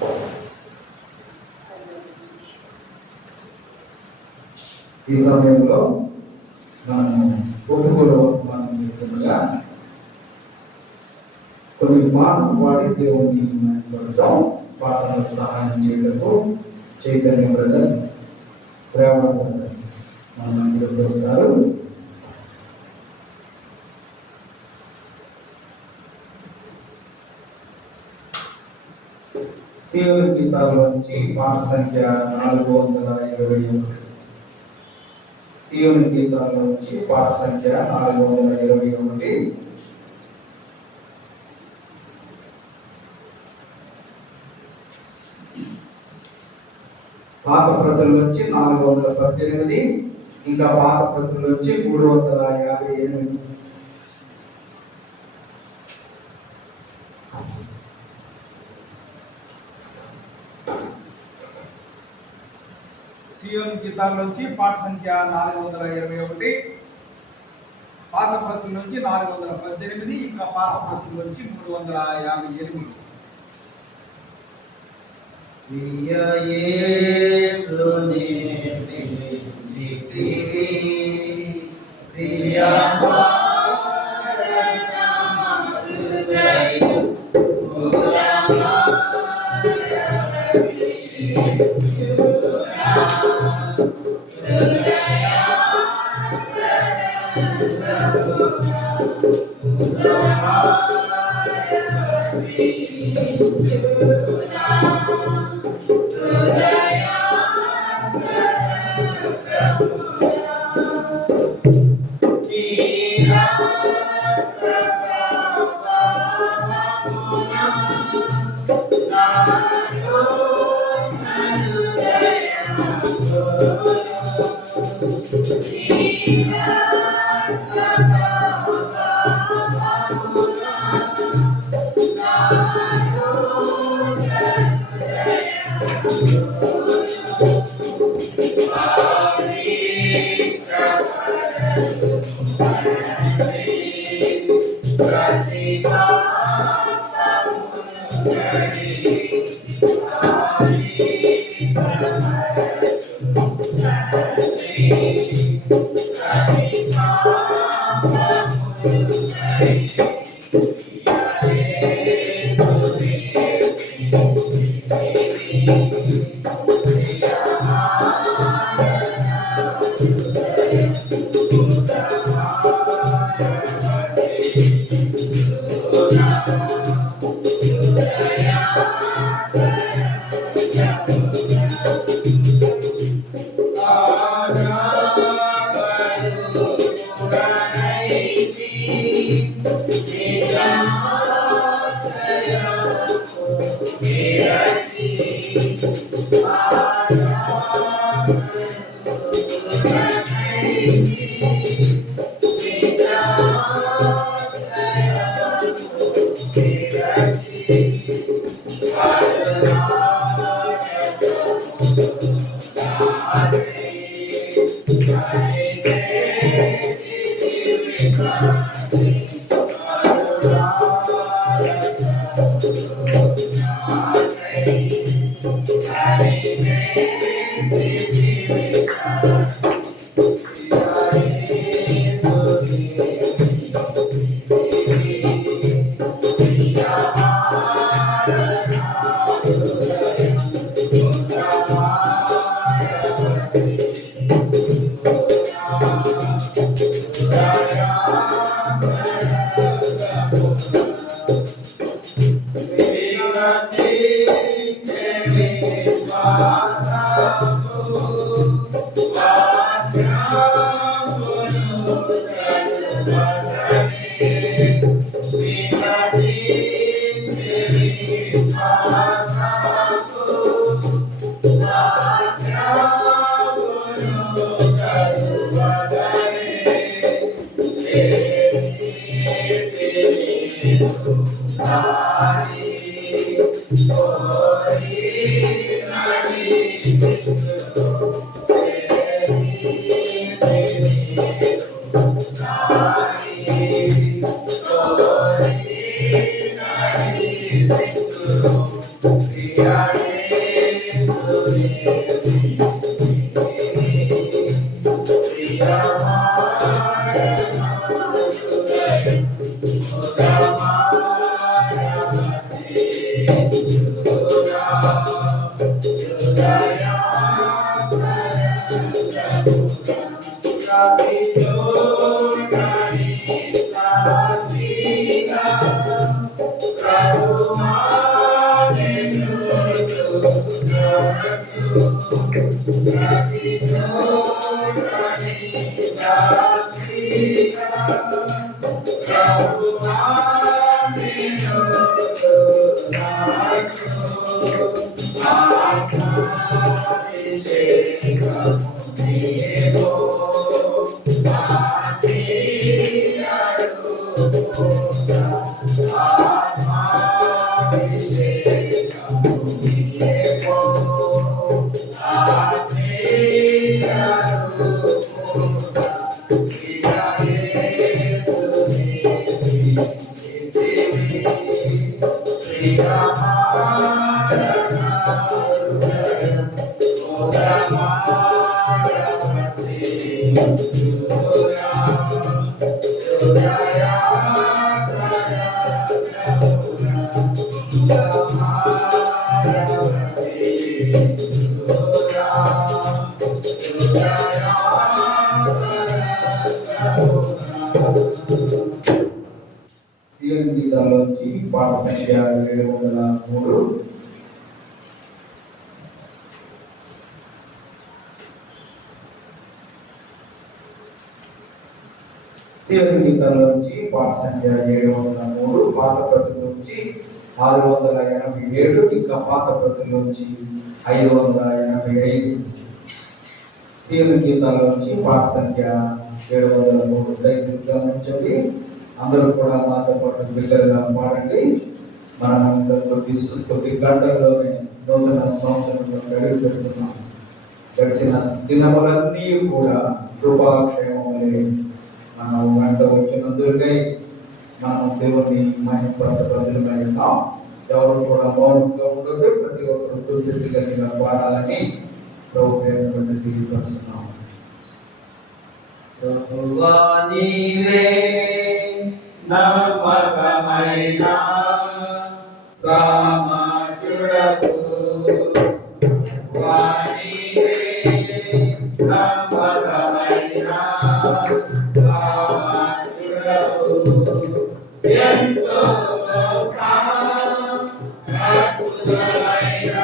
ఈ సమయంలో మనము ఒప్పుకోలు వర్తమానం చెప్తుండగా కొన్ని పాటలు పాడి దేవుని పడటం పాటలు సహాయం చేయటకు చైతన్య బ్రదర్ శ్రావణ బ్రదర్ మన మందిరంలో వస్తారు. సీయోను గీతాల్లో నుంచి పాట సంఖ్య 421. సీయోను గీతాల్లో నుంచి పాట సంఖ్య 421. పాత ప్రతుల నుంచి 418, ఇంకా పాత ప్రతుల నుంచి 358. సీయోను గీతాల నుంచి పాట సంఖ్య 421, పాత ప్రతుల నుంచి 418, ఇంకా పాత ప్రతుల నుంచి 358. యేసుని పిలిచితివి ప్రియమా సిఎన్ గీతాల్లోంచి పాట సంఖ్య 703. సిఎన్ గీతాల్లోంచి పాట సంఖ్య 703, పాత ప్రతుల నుంచి 687, ఇంకా పాత ప్రతుల నుంచి 585. సిఎన్ గీతాల్లోంచి పాట సంఖ్య 703. దయచేసి గమనించండి. అందరూ కూడా మాతో పాటు బిగ్గరగా పాడండి. మనం కొద్ది గంటల్లోనే నూతన సంవత్సరంలో గడువు పెడుతున్నాం. గడిచిన దినములన్నీ కూడా కృపాక్షేమములే. మనం వెంట వచ్చినందుకై మనం దేవుని మహిమపరచబడుతుమై ఉన్నాం. ఎవరు కూడా మౌనంగా ఉండదు. ప్రతి ఒక్కరు తృప్తిగా పాడాలని ప్రభు పేరు తెలియపరుస్తున్నాం. ప్రభువా నీవే నమ్మకమైన సమాజుడవు, ప్రభువా నీవే నమ్మకమైన సమాజుడవు, ఎంతో గొప్ప అద్భుతమైన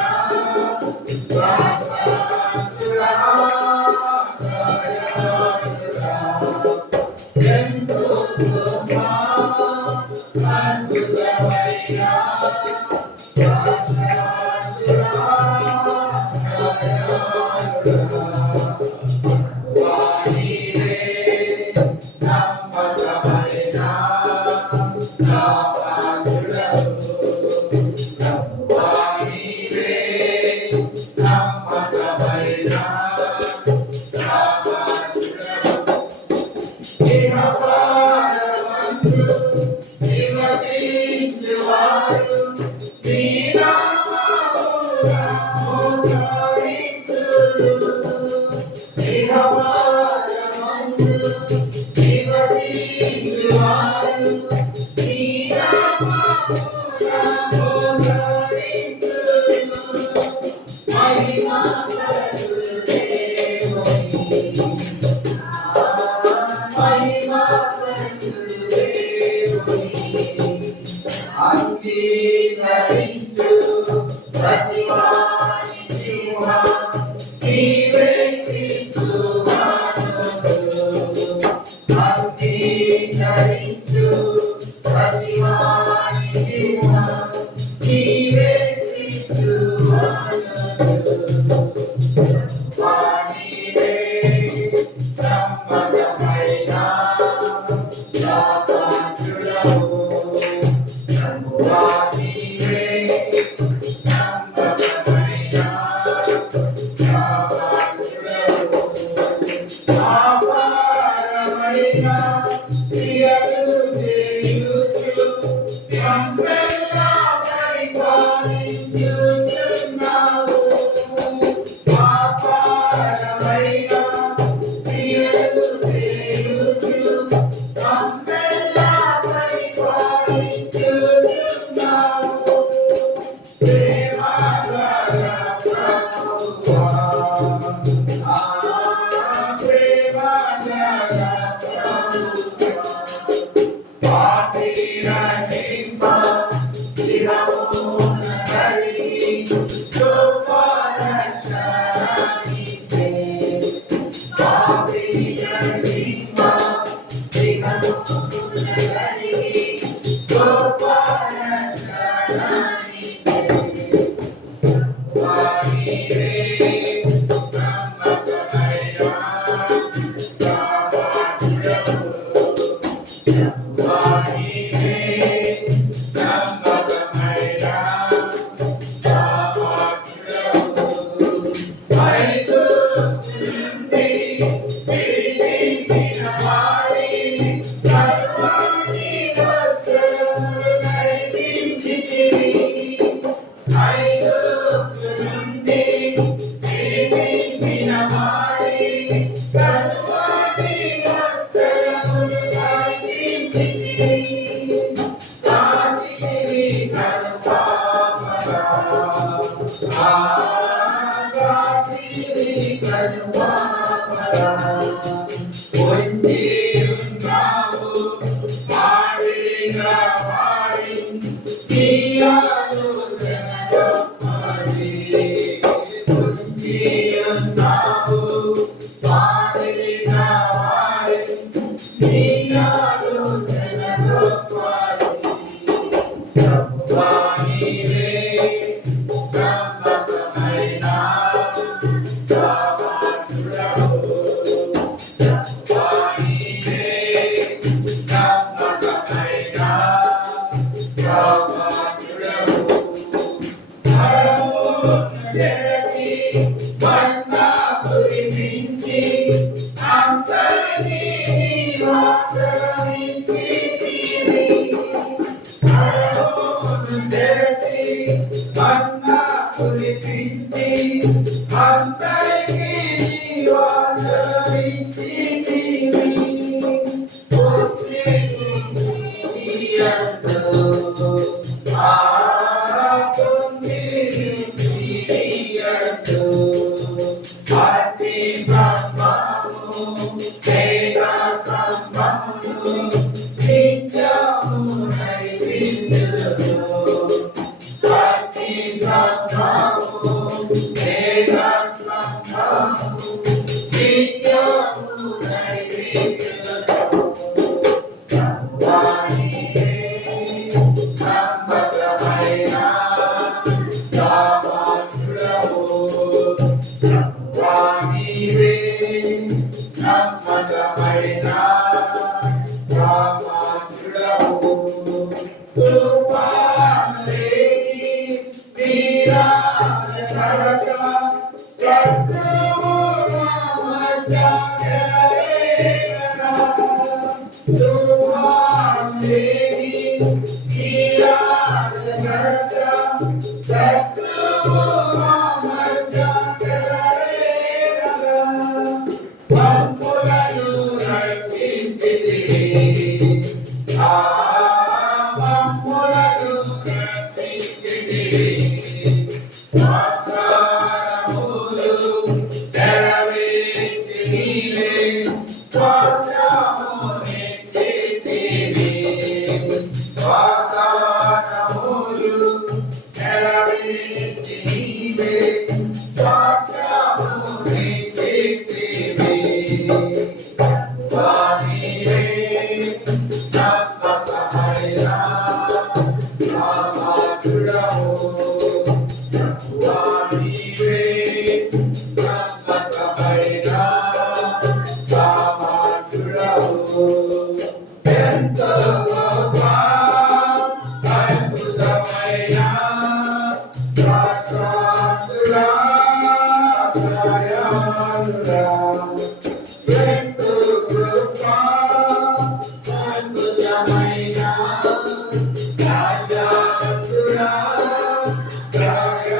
Jaya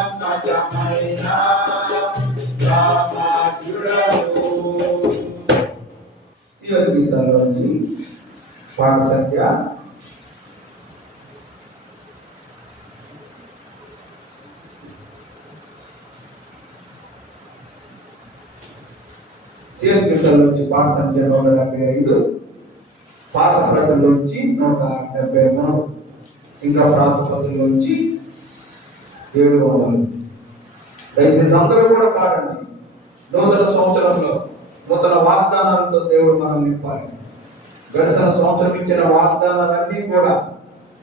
సమ్మతమైన రామాచుడకు సియోను గీతాల్లో నుంచి పాట సంఖ్య 175 పాత ప్రతుల్లోంచి 173 ఇంకా పాత ప్రతుల్లోంచి 700. దయచేసి అందరూ కూడా పాడండి. నూతన సంవత్సరంలో నూతన వాగ్దానాలతో దేవుడు మనల్ని నింపాలి. గడిచిన సంవత్సరం ఇచ్చిన వాగ్దానాలన్నీ కూడా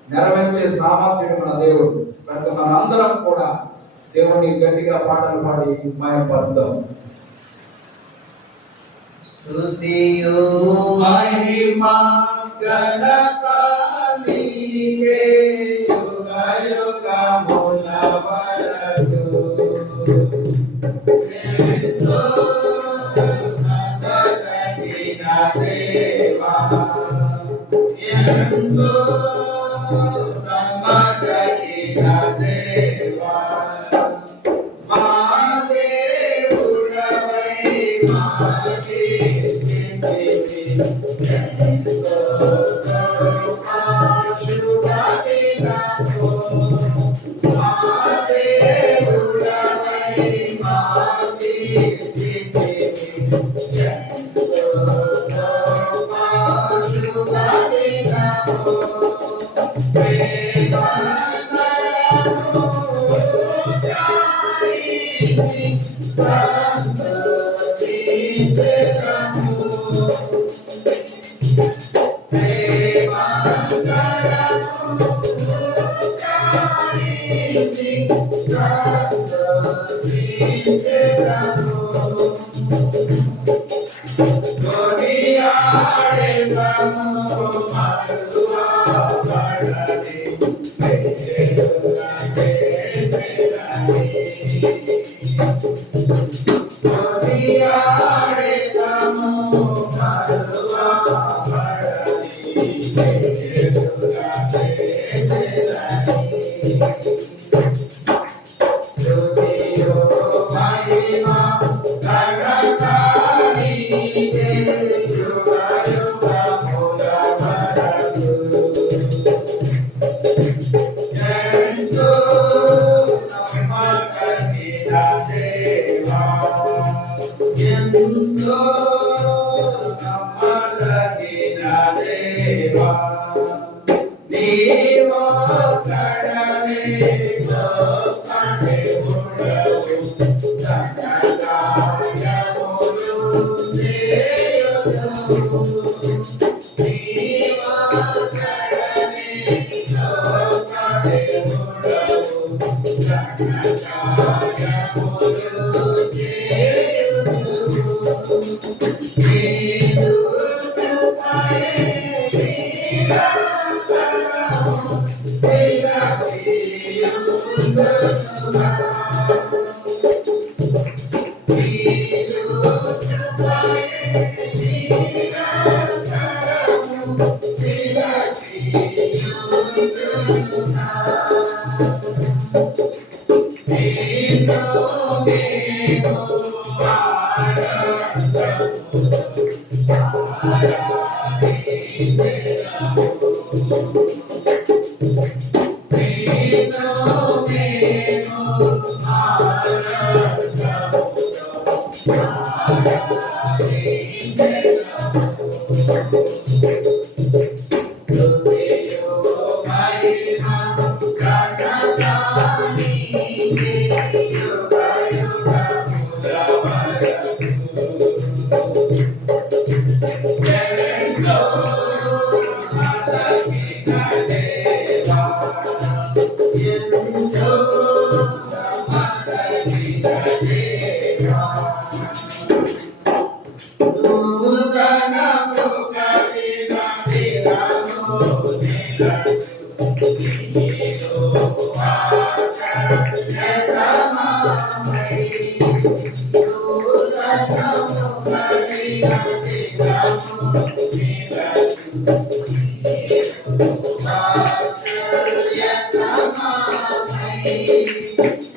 నెరవేర్చే సామర్థ్యుడు మన దేవుడు. కనుక మన అందరం కూడా దేవుని గట్టిగా పాటలు పాడి మాయపరుద్దాం. స్తుతియు మహిమా ఘనత నీకే యుగ యుగముల వరకు ఎంతో నమ్మదగిన దేవా ఎంతో నమ్మదగిన దేవా మా దేవుడవై మాకి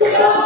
Yeah.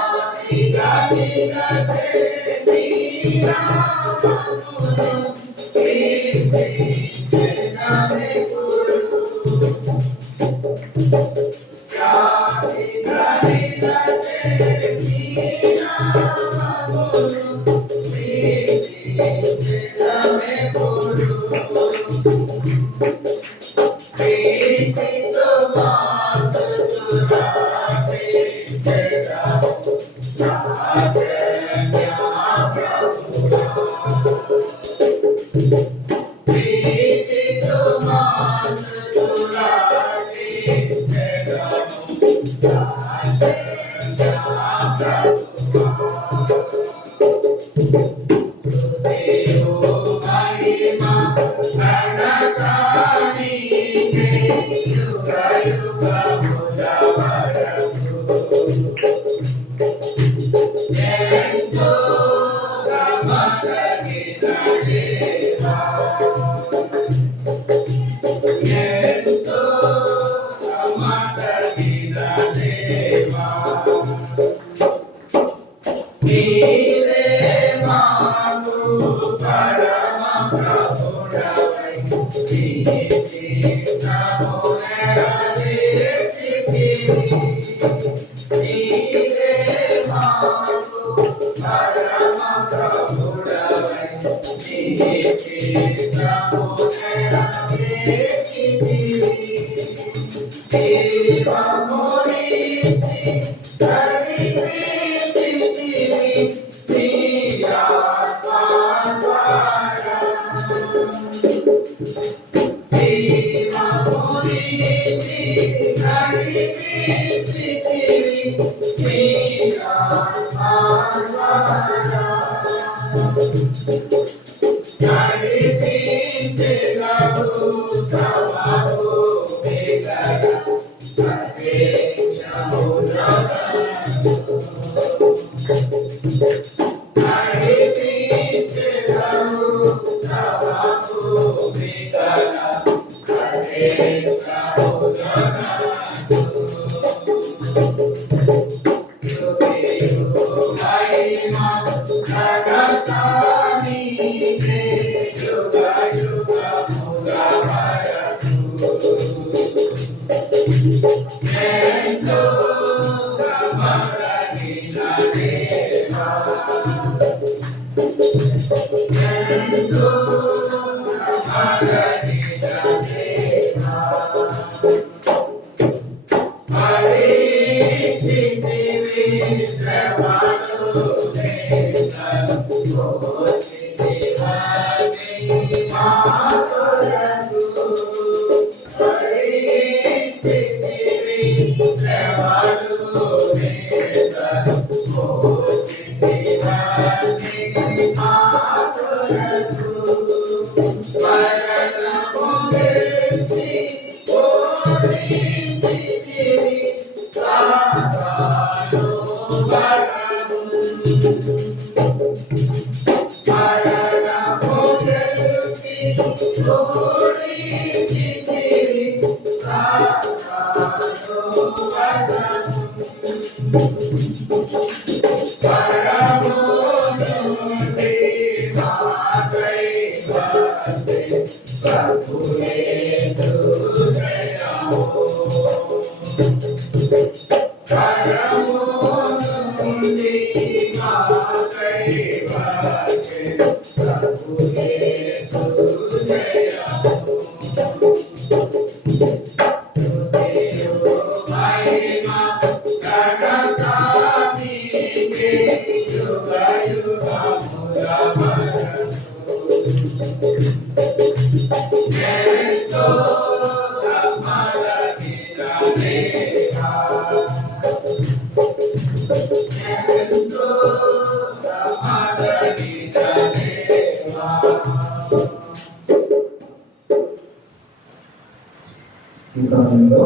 ఈ సమయంలో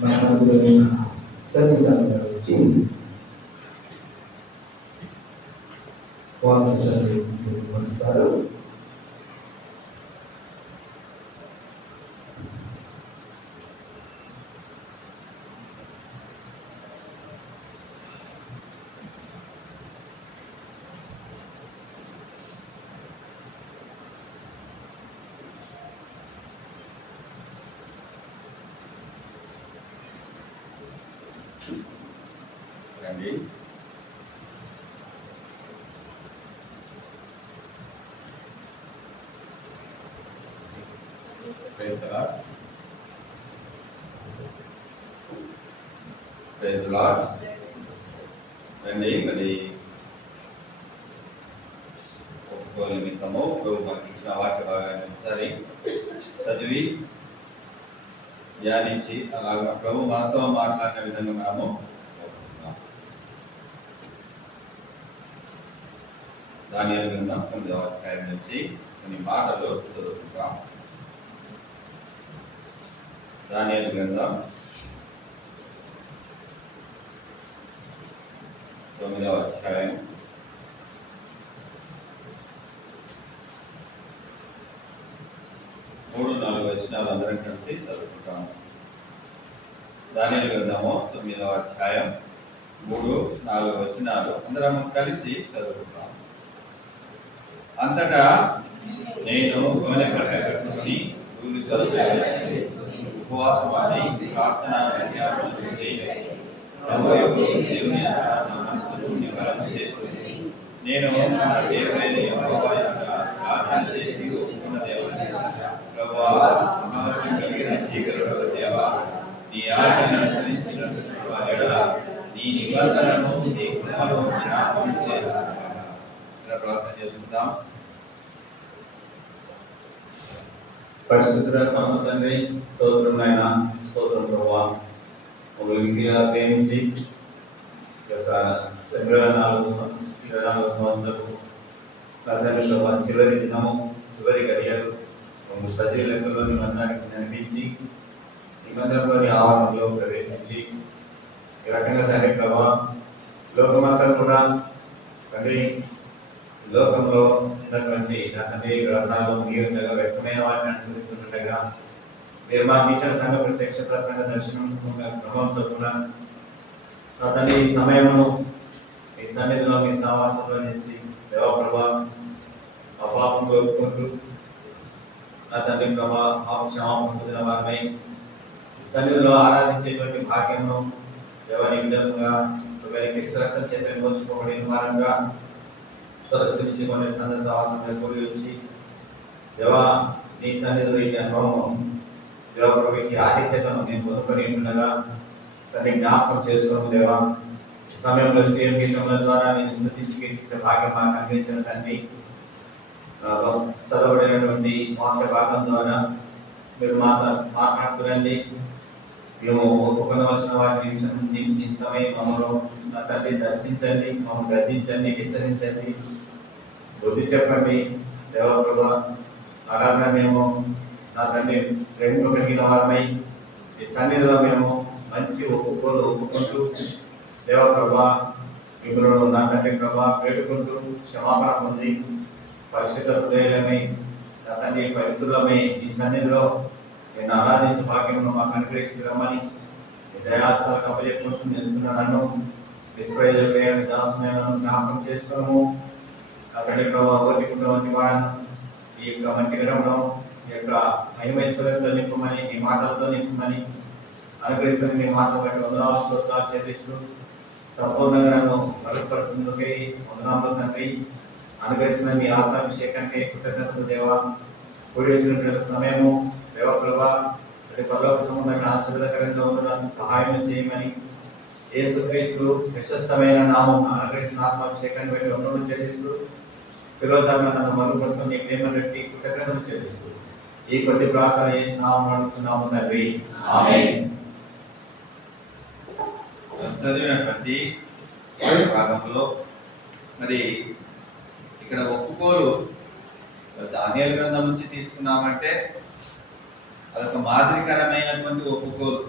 మన గురైన సన్నిధానం వచ్చి వాక్య సందేశం కొనసారు. రండి. Praise the Lord. Praise the Lord. రండి. మరి ఒప్పుకోలు నిమిత్తము ప్రభు మనకి ఇచ్చిన వాక్య భాగాన్ని ఒకసారి చదివి ధ్యానించి అలాగా ప్రభు మనతో మాట్లాడిన విధంగా మనము ఒప్పుకుందాం. దానియేలు గ్రంథం 9వ అధ్యాయం నుంచి కొన్ని మాటలు చదువుకుంటాం. దానియేలు గ్రంథం 9వ అధ్యాయం 3-4 వచనాలు అందరం కలిసి చదువుకుంటాము. దానియేలు గ్రంథము 9వ అధ్యాయం 3-4 వచనాలు అందరం కలిసి చదువుకుంటాం. అంతటా నేను గోనె పట్ట కట్టుకుని ఊరి ఉపవాసమాడి ప్రార్థన విజ్ఞాపనలు చేసి ప్రభువుకు దేవుని నా మనస్సును నిబ్బరం చేసుకుని నేను నా దేవుడైన యెహోవా యొక్క ప్రార్థన చేసి ఒప్పుకున్న దేవుని ప్రభువా మహోన్నతం కలిగిన ఏకైక దేవా, నీ ఆజ్ఞను అనుసరించిన వారి యెడల నీ నిబంధనను నీ కృపను జ్ఞాపకం చేసుకుంటున్నాను. ఇలా ప్రార్థన చేసుకుందాం. పరిశుద్ధుడ పరమ తండ్రి, స్తోత్రం నాయన, స్తోత్రం ప్రభువా. మమ్మల్ని ప్రేమించి ఈ యొక్క 24 సంవత్సరపు ప్రార్థన ప్రభావ చివరి దినము, చివరి గడియలు మమ్మల్ని సజీవ లెక్కలోని మందిరానికి నడిపించి నిబంధనలోని ఆవరణలో ప్రవేశించి ఈ రకంగా తండ్రి ప్రభావ లోకమంతా కూడా తండ్రి లోకంలో ఉన్నటువంటి నా తండ్రి గ్రంథాలు నీరుగా వ్యక్తమైన వాటిని అనుసరిస్తుండగా మీరు మాకు ఇచ్చిన సంఘ ప్రత్యక్షత, సంఘ దర్శనం, క్రమం చొప్పున నా తండ్రి ఈ సమయమును మీ సన్నిధిలో మీ సహవాసంలో నుంచి దేవప్రభా ఆ పాపం కోరుకుంటూ నా తండ్రి ప్రభా పాప క్షమాపణ పొందిన వారిపై ఈ సన్నిధిలో ఆరాధించేటువంటి భాగ్యమును దేవాని విధంగా రక్తం చేత విమోచింపబడిన వారంగా తొలగించి కొన్ని సంఘ సహవాసంలో కూడి వచ్చి దేవా నీ సన్నిధిలో ఈ అనుభవం దేవప్రభు ఈ ఆధిక్యతను నేను పొందుకొని ఉండగా తనని జ్ఞాపకం చేసుకోవడం దేవా. ఈ సమయంలో సీఎం గీతముల ద్వారా నేను స్తుతించి కీర్తించే భాగ్యం మాకు అందించిన తండ్రి, చదవబడినటువంటి వాక్య భాగం ద్వారా మీరు మాట్లాడుతురండి. మేము ఒప్పుకొనవలసిన వాటిని నిమిత్తమై మమ్మల్ని నా తండ్రి దర్శించండి, మమ్మల్ని గద్దించండి, హెచ్చరించండి, బుద్ధి చెప్పండి దేవప్రభ. అలాగా మేము నా తండ్రి ప్రేమ కలిగిన వారమై ఈ సన్నిధిలో మేము మంచి ఒప్పుకుంటూ దేవప్రభ మిమ్మల్ని నా తండ్రి ప్రభా వేడుకుంటూ క్షమాపణ పొంది పరిశుద్ధ హృదయమై నా తండ్రి పవిత్రులమై ఈ సన్నిధిలో నేను ఆరాధించే భాగ్యమును మాకు అనుగ్రహిస్తున్నామని దయాస్థలకు అప్పచెప్పుకుంటూ నిలుస్తున్న నన్ను నిష్ప్రయోజకుడైన దాసుని జ్ఞాపకం చేసుకోవడము నా తండ్రి ప్రభా ఓటికున్నటువంటి వాడను ఈ యొక్క మంచి విధంలో ఈ యొక్క మహిమైశ్వర్యంతో నింపమని మీ మాటలతో నింపమని అనుగ్రహిస్తున్న మీ మాటలు బట్టి వందనాలు స్తోత్రాలు చెల్లిస్తూ సంపూర్ణంగా నన్ను బలపరుస్తుందకై వందనాలు తండ్రి. అనుగ్రహిస్తున్న మీ ఆత్మాభిషేకానికి కృతజ్ఞతలు దేవా. కూడి వచ్చినటువంటి సమయము దేవప్రభ అది పరలోక సంబంధమైన ఆశీర్వాదకరంగా ఉండడానికి సహాయం చేయమని యేసుక్రీస్తు ప్రశస్తమైన నామం అనుగ్రహిస్తున్న ఆత్మాభిషేకాన్ని బట్టి వందనాలు చెల్లిస్తూ శిరోజాగా నన్ను మరుపరుస్తూ మీ ప్రేమ రెట్టి కృతజ్ఞతలు చెల్లిస్తూ ఈ కొద్ది ప్రార్థన చేసి నామం నడుచున్నాము తండ్రి, ఆమేన్. చదివినటువంటి భాగంలో మరి ఇక్కడ ఒప్పుకోలు దానియేలు గ్రంథం నుంచి తీసుకున్నామంటే అదొక మాదిరికరమైనటువంటి ఒప్పుకోలు.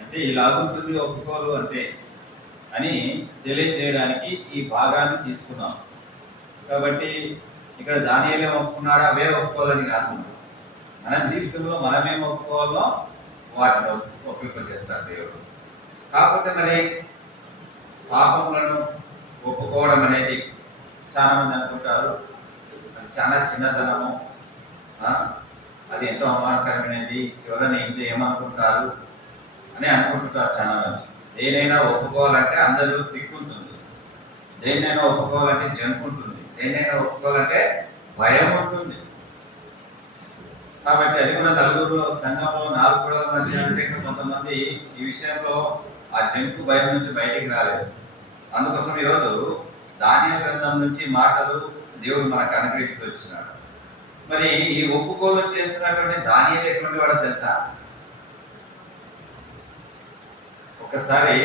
అంటే ఇలాగుంటుంది ఒప్పుకోలు అంటే అని తెలియజేయడానికి ఈ భాగాన్ని తీసుకున్నాం. కాబట్టి ఇక్కడ దానియేలు ఒప్పుకున్నాడు అవే ఒప్పుకోవాలని కాదు, మన జీవితంలో మనమేం ఒప్పుకోవాలో వాటిని ఒప్పింపజేస్తాడు దేవుడు. కాకపోతే మరి పాపములను ఒప్పుకోవడం అనేది చాలా మంది అనుకుంటారు అది చాలా చిన్నతనము, అది ఎంతో అవమానకరమైనది, ఎవరైనా ఏం చేయమనుకుంటారు అని అనుకుంటుంటారు చాలా మంది. దేనైనా ఒప్పుకోవాలంటే అందరిలో సిగ్గు ఉంటుంది, దేన్నైనా ఒప్పుకోవాలంటే జంకు ఉంటుంది, దేన్నైనా ఒప్పుకోవాలంటే భయం ఉంటుంది. కాబట్టి అది కూడా నలుగురు సంఘంలో 4 గోడల మధ్య అంటే కొంతమంది ఈ విషయంలో ఆ జంకు భయం నుంచి బయటికి రాలేదు. అందుకోసం ఈరోజు దానియేలు గ్రంథం నుంచి మాటలు దేవుడు మనకు అనుగ్రహిస్తూ వచ్చినాడు. మరి ఈ ఒప్పుకోలు చేస్తున్నటువంటి దానియేలు ఎటువంటి వాడో తెలుసా? ఒక్కసారి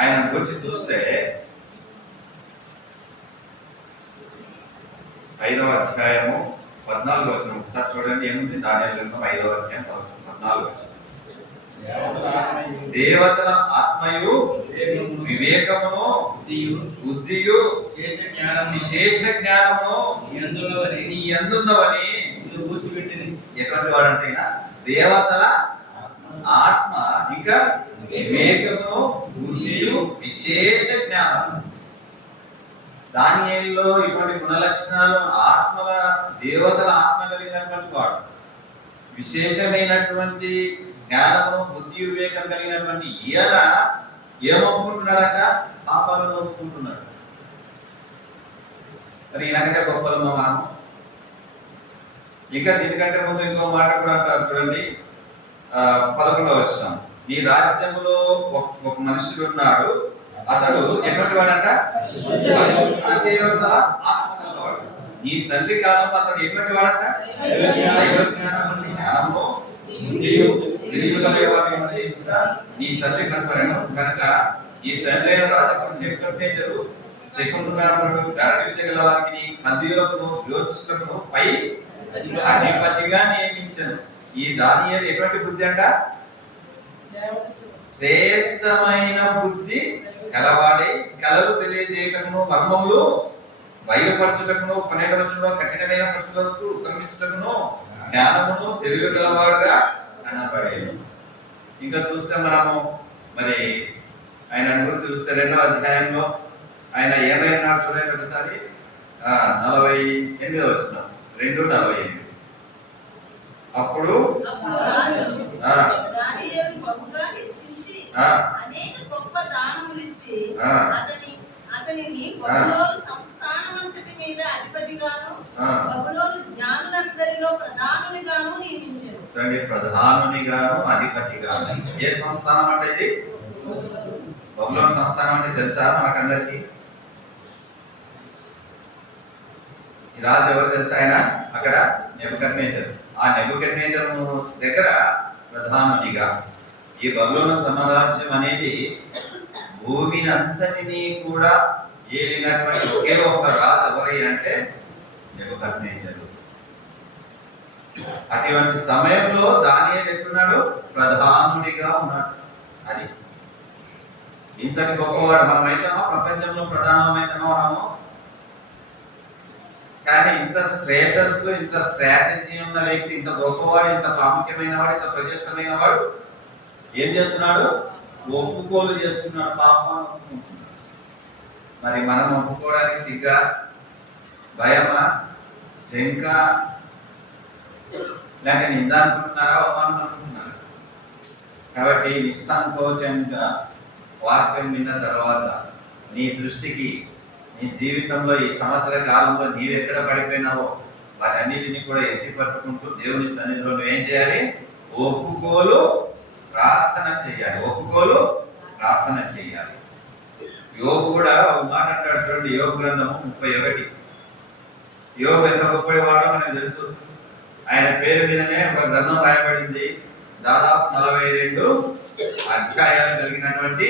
ఆయన గురించి చూస్తే 5వ అధ్యాయము 14వ వచనం ఒకసారి చూడండి. ఏముంది? దానియేలు గ్రంథం 5వ అధ్యాయం 14వ వచనం. దేవతల ఆత్మయు వివేకమును బుద్ధియు విశేష జ్ఞానమును నీ యందున్నవని ఎటువంటి వాడంటే దేవతల ఆత్మ ఇంకా వివేకమును బుద్ధియు విశేష జ్ఞానం. దానియేలులో ఇటువంటి గుణలక్షణాలు ఆత్మల దేవతల ఆత్మ కలిగినటువంటి వాడు, విశేషమైనటువంటి జ్ఞానము బుద్ధి వివేకం కలిగినటువంటి ఈయన ఏమొప్పుకుంటున్నాడట? పాపాలను ఒప్పుకుంటున్నాడు. మరి ఈయనకంటే గొప్పలు మనం. ఇంకా దీనికంటే ముందు ఇంకో మాట కూడా అంటారు చూడండి. 11వ వచనం. నీ రాజ్యంలో ఒక మనుషుడు ఉన్నాడు, అతడు ఎటువంటి వాడంట? పరిశుద్ధ దేవతల ఆత్మ గలవాడు. నీ తండ్రి కాలంలో అతడు ఎటువంటి వాడంట? దైవ జ్ఞానము బుద్ధియు తెలివిగలవాడు. నీ తండ్రి కనపడను కనుక ఈ తండ్రి రాజు నెబుకద్నెజరు శకునారుడు గారడి విద్య గల వారికి కల్దీయులను జ్యోతిష్కులను పై అధిపతిగా నియమించను. ఈ దానియేలు ఎటువంటి బుద్ధి అంట? శ్రేష్టమైన బుద్ధి కలవాడై కలలు తెలియజేయటమును మర్మములు బయలుపరచుటకును 12వ వచనంలో కఠినమైన ప్రశ్నలకు ఉత్తరించుటకును జ్ఞానమును తెలియగలవాడుగా కనబడేను. ఇంకా చూస్తే మనము మరి ఆయన గురించి చూస్తే 2వ అధ్యాయంలో ఆయన ఏమైనాడు చూడండి ఒకసారి. 48వ వచనం 2:48. అప్పుడు దానియేలు బహుగా హెచ్చించి అనేక గొప్ప దానములిచ్చి అతనిని బబులోను సంస్థానమంతటి మీద అధిపతిగాను బబులోను జ్ఞానులందరిలో ప్రధానునిగాను నియమించారు. ప్రధానునిగాను అధిపతిగాను. ఏ సంస్థానం అంటే ఇది? బబులోను సంస్థానం అంటే తెలుసా మనకందరికి? ఈ రాజు ఎవరు తెలుసా? ఆయన అక్కడ నెబుకద్నెజరు. ఆ నెబుకద్నెజరు దగ్గర ప్రధానునిగా. ఈ బబులోను సామ్రాజ్యం అనేది భూమి అంతటినీ కూడా ఏలినటువంటి ఒకే ఒక రాజు ఎవరై అంటే నెబుకద్నెజరు. అటువంటి సమయంలో దానియేలు ఎట్టున్నాడు? ప్రధానుడిగా ఉన్నాడు. అది ఇంతటి గొప్పవాడు. మనమైతామా ప్రపంచంలో ప్రధానమైతామా మనము? కానీ ఇంత స్టేటస్, ఇంత స్ట్రాటజీ ఉన్న వ్యక్తి, ఇంత గొప్పవాడు, ఇంత ప్రాముఖ్యమైన వాడు, ఇంత ప్రతిష్టమైన వాడు ఏం చేస్తున్నాడు? ఒప్పుకోలు చేస్తున్నాడు, పాపాన్ని ఒప్పుకుంటున్నాడు. మరి మనం ఒప్పుకోవడానికి సిగ్గా, భయమా, జంక, లేక నింద అనుకుంటున్నారా, అవమానం అనుకుంటున్నారా? కాబట్టి నిస్సంకోచంగా వాక్యం విన్న తర్వాత నీ దృష్టికి నీ జీవితంలో ఈ సంవత్సర కాలంలో నీవెక్కడ పడిపోయినావో వాటన్నిటిని కూడా ఎత్తి పట్టుకుంటూ దేవుని సన్నిధిలో ఏం చేయాలి? ఒప్పుకోలు ప్రార్థన చేయాలి. ఒప్పుకోలు ప్రార్థన చేయాలి. యోబు కూడా ఒక మాట అంటాడు చూడండి. యోబు గ్రంథము 31. యోబు ఎంత గొప్పవాడో మనకు తెలుసు. ఆయన పేరు మీదనే ఒక గ్రంథం రాయబడింది. దాదాపు 42 అధ్యాయాలు కలిగినటువంటి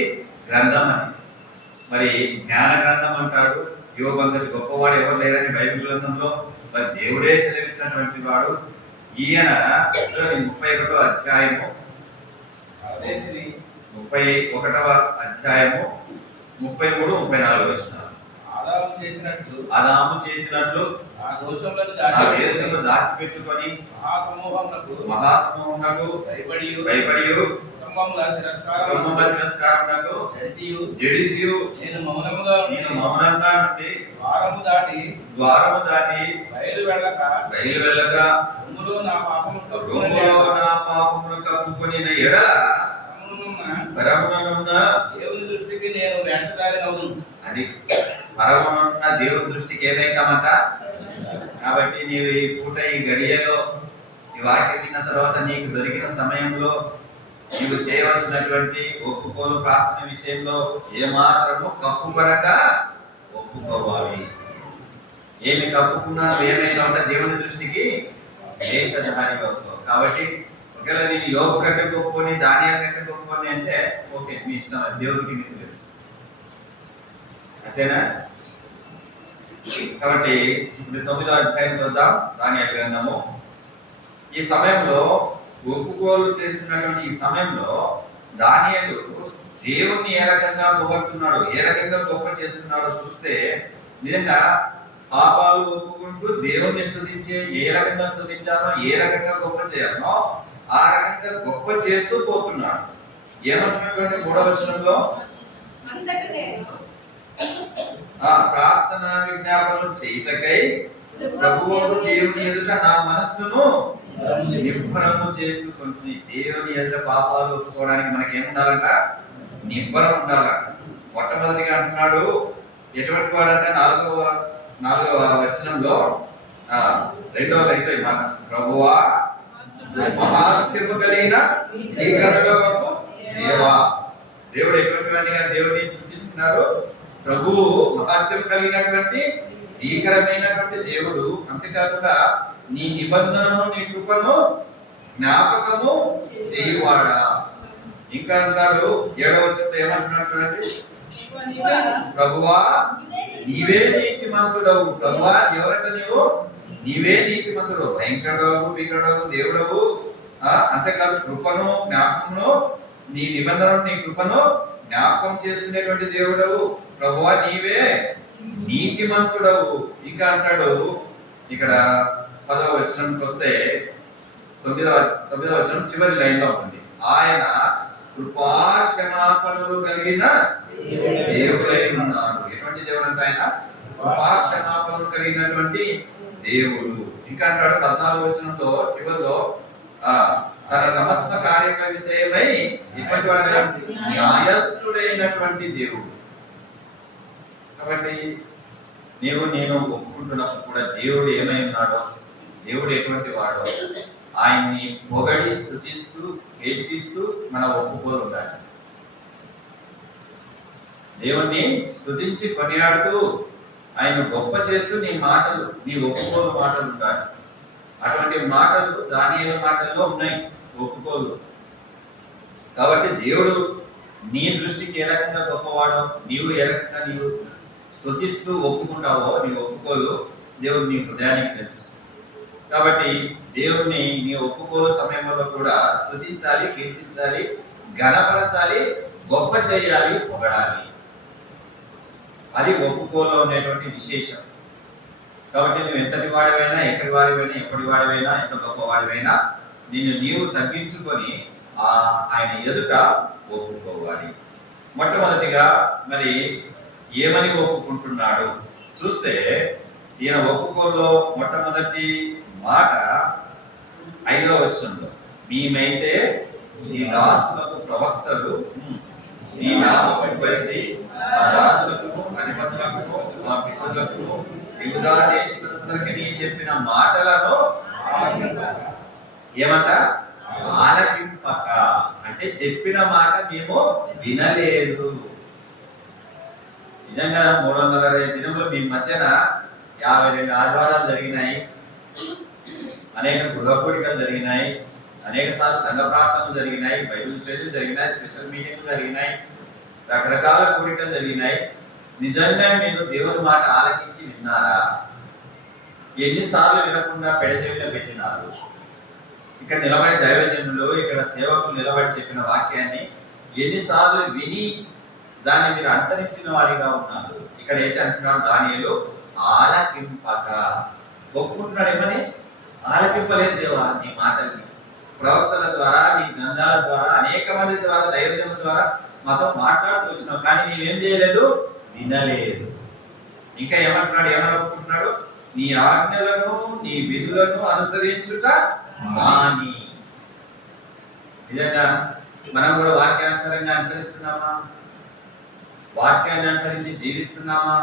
గ్రంథం అది. మరి జ్ఞాన గ్రంథం అంటాడు. యోబు అంతటి గొప్పవాడు ఎవరు లేరని బైబిల్ గ్రంథంలో మరి దేవుడే సెలవించినటువంటి వాడు. ఈయన 31వ అధ్యాయము 31వ అధ్యాయము 33, 34 వచనాలు. ఆదాము చేసినట్లు ఆ దేశంలో దాచిపెట్టుకొని మహాసమూహమునకు భయపడి కుటుంబముల తిరస్కారమునకు జడిసియు నేను మౌనంగా నుండి ద్వారము దాటి బయలు వెళ్ళక రొమ్ములో నా పాపమును కప్పుకొనిన ఎడల పరముననున్న వేషధారి అవును. అది పరమనున్న దేవుని దృష్టికి ఏమైకామంట. కాబట్టి నీవు ఈ పూట ఈ గడియలో ఈ వాక్యం విన్న తర్వాత నీకు దొరికిన సమయంలో నీవు చేయవలసినటువంటి ఒప్పుకోలు ప్రార్థన విషయంలో ఏమాత్రము కప్పుకొనక ఒప్పుకోవాలి. ఏమి కప్పుకున్నాను ఏమైనా ఉంటే దేవుని దృష్టికి వేషధారి అవుతావు. కాబట్టి ఒకవేళ నేను యోగ కంటే గొప్పని దానియాల కంటే గొప్పని అంటే ఓకే, మీ ఇష్టం, అది దేవుడికి మీకు తెలుసు, అంతేనా? కాబట్టి ఇప్పుడు 9వ అధ్యాయం చూద్దాం. దానియాల గ్రంథము. ఈ సమయంలో ఒప్పుకోలు చేస్తున్నటువంటి ఈ సమయంలో దానియేలు దేవుణ్ణి ఏ రకంగా పొగడుతున్నాడు, ఏ రకంగా గొప్ప చేస్తున్నాడో చూస్తే నిజంగా పాపాలు ఒప్పుకుంటూ దేవుణ్ణి స్తుతించే ఏ రకంగా స్తుతించాలో, ఏ రకంగా గొప్ప చేయాలో ఆ రకంగా గొప్ప చేస్తూ పోతున్నాడు. ఏమంటున్నటువంటి 3వ వచనంలో అంతట నేను ఆ ప్రార్థన విజ్ఞాపనలు చేయుటకై ప్రభువు దేవుని ఎదుట నా మనస్సును నిబ్బరము చేసుకుంటుంది. దేవుని ఎదుట పాపాలు ఒప్పుకోవడానికి మనకి ఏం ఉండాలంట? నిబ్బరం ఉండాలంట. మొట్టమొదటిగా అంటున్నాడు ఎటువంటి వాడంటే 4వ వచనంలో 2వ లైన్లో ఈ మాట, ప్రభువా మహాత్మ్యము కలిగిన భీకరుడగు దేవా. దేవుడు ఎటువంటి వాడిగా దేవుడిని గుర్తిస్తున్నాడు? ప్రభువు మహాత్మ్యం కలిగినటువంటి భీకరమైనటువంటి దేవుడు. అంతేకాకుండా నీ నిబంధనను నీ కృపను జ్ఞాపకము చేయువాడా. ఇంకా అంటాడు 7వ వచనంలో ఏమంటున్నాడు? ప్రభువా నీవే నీతిమంతుడవు. ప్రభువా ఎవరంట నీవు? నీవే నీతిమంతుడు, భయంకరుడవు, భీకరుడవు దేవుడవు. అంతేకాదు కృపను జ్ఞాపకమును నీ నిబంధనను నీ కృపను జ్ఞాపకం చేసుకునేటువంటి దేవుడవు. ప్రభువా నీవే నీతిమంతుడవు. ఇంకా అంటాడు ఇక్కడ 10వ వచనంకి వస్తే 9వ వచనం చివరి లైన్ లో ఉంది, ఆయన కృపా క్షమాపణలు కలిగిన దేవుడై ఉన్నాడు. ఎటువంటి దేవుడు అంటే ఆయన కృపా క్షమాపణలు కలిగినటువంటి దేవుడు. ఇంకా అంటాడు 14వ వచనంలో చివరిలో తన సమస్త కార్యక్రమ విషయమై ఇటువంటి వాడు న్యాయస్థుడైనటువంటి దేవుడు. కాబట్టి నేను ఒప్పుకుంటున్నప్పుడు కూడా దేవుడు ఏమై ఉన్నాడో, దేవుడు ఎటువంటి వాడో ఆయన్ని పొగడి స్తుతిస్తూ కీర్తిస్తూ మన ఒప్పుకోలు ఉండాలి. దేవుణ్ణి స్తుతించి కొనియాడుతూ ఆయన గొప్ప చేస్తూ నీ మాటలు, నీ ఒప్పుకోలు మాటలు ఉండాలి. అటువంటి మాటలు దానియేలు మాటల్లో ఉన్నాయి, ఒప్పుకోలు. కాబట్టి దేవుడు నీ దృష్టికి ఏ రకంగా గొప్పవాడో, నీవు ఏ రకంగా నీవు స్తుతిస్తూ ఒప్పుకుంటావో నీ ఒప్పుకోలు దేవుడు నీ హృదయానికి తెలుసు. కాబట్టి దేవుణ్ణి నీ ఒప్పుకోలు సమయంలో కూడా స్తుతించాలి, కీర్తించాలి, ఘనపరచాలి, గొప్ప చేయాలి, పొగడాలి. అది ఒప్పుకోలో ఉండేటువంటి విశేషం. కాబట్టి నువ్వు ఎంతటి వాడివైనా, ఎక్కడి వాడివైనా, ఎప్పటి వాడివైనా, ఎంత గొప్ప వాడివైనా నిన్ను నీవు తగ్గించుకొని ఆయన ఎదుట ఒప్పుకోవాలి. మొట్టమొదటిగా మరి ఏమని ఒప్పుకుంటున్నాడు చూస్తే ఈయన ఒప్పుకోలో మొట్టమొదటి మాట 5వ వచనంలో, మేమైతే నీ దాసులకు ప్రవక్తలు నీ నామమును బట్టి మా రాజులకు, అధిపతులకు, మా పితరులకు, యూదా దేశస్తులందరికీ నీ చెప్పిన మాటలను ఏమంట ఆలకింపక, అంటే చెప్పిన మాట మేము వినలేదు. నిజంగా 360 దినములు మీ మధ్యన 52 ఆదివారాలు జరిగినాయి, అనేక గృహ కూడికలు జరిగినాయి, అనేక సార్లు సంఘ ప్రార్థనలు జరిగినాయి, బైబిల్ స్టడీలు జరిగినాయి, స్పెషల్ మీటింగ్లు జరిగినాయి, రకరకాల కూడికలు జరిగినాయి. నిజంగా మీరు దేవుని మాట ఆలకించి విన్నారా? ఎన్నిసార్లు వినకుండా పెడచెవిన పెట్టినారు? ఇక్కడ నిలబడే దైవజనులు, ఇక్కడ సేవకులు నిలబడి చెప్పిన వాక్యాన్ని ఎన్నిసార్లు విని దాన్ని మీరు అనుసరించిన వారిగా ఉన్నారు? ఇక్కడ అయితే అంటున్నాడు దానియేలు ఆలకింపక. ఒప్పుకుంటున్నాడు ఏమని? ఆలకింపలేదు దేవా నీ మాటల్ని. ప్రవక్తల ద్వారా, నీ గ్రంథాల ద్వారా, అనేక మంది ద్వారా, దైవజనుల ద్వారా మాతో మాట్లాడుతూ వచ్చినావు, కానీ నీవేం చేయలేదు, వినలేదు. ఇంకా ఏమంటున్నాడు, ఏమని ఒప్పుకుంటున్నాడు? నీ ఆజ్ఞలను, నీ విధులను అనుసరించుట మాని. నిజంగా మనం కూడా వాక్యానుసారంగా అనుసరిస్తున్నామా? వాక్యాన్ని అనుసరించి జీవిస్తున్నామా?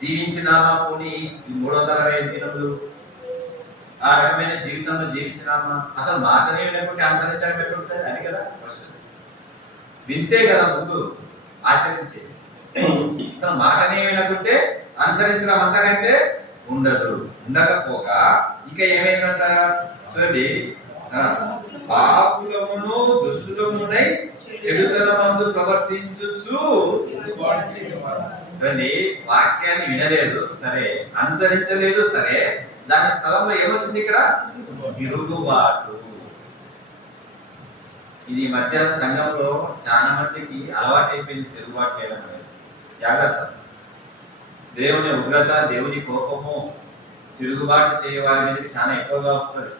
జీవించినామా? పోనీ ఈ 365 దినములు ఆ రకమైన జీవితంలో జీవించినామా? అసలు మాటనే లేకుంటే అనుసరించడం ఎట్లుంటుంది? అది కదా క్వశ్చన్. వింటే కదా ముందు ఆచరించే. అసలు మాటనే వినకుంటే అనుసరించడం అంతకంటే ఉండదు. ఉండకపోగా ఇక ఏమైందంట చూడండి, పాపులమును దుష్టులమునై చెడుతనమందు ప్రవర్తించుచు. చూడండి, వాక్యాన్ని వినలేదు సరే, అనుసరించలేదు సరే, దాని స్థలంలో ఏమొచ్చింది ఇక్కడ? తిరుగుబాటు. ఇది ఈ మధ్య సంఘంలో చాలా మందికి అలవాటైపోయింది తిరుగుబాటు చేయడం అనేది. జాగ్రత్త. దేవుని ఉగ్రత, దేవుని కోపము తిరుగుబాటు చేయ వారి మీదకి చాలా ఎక్కువగా వస్తుంది.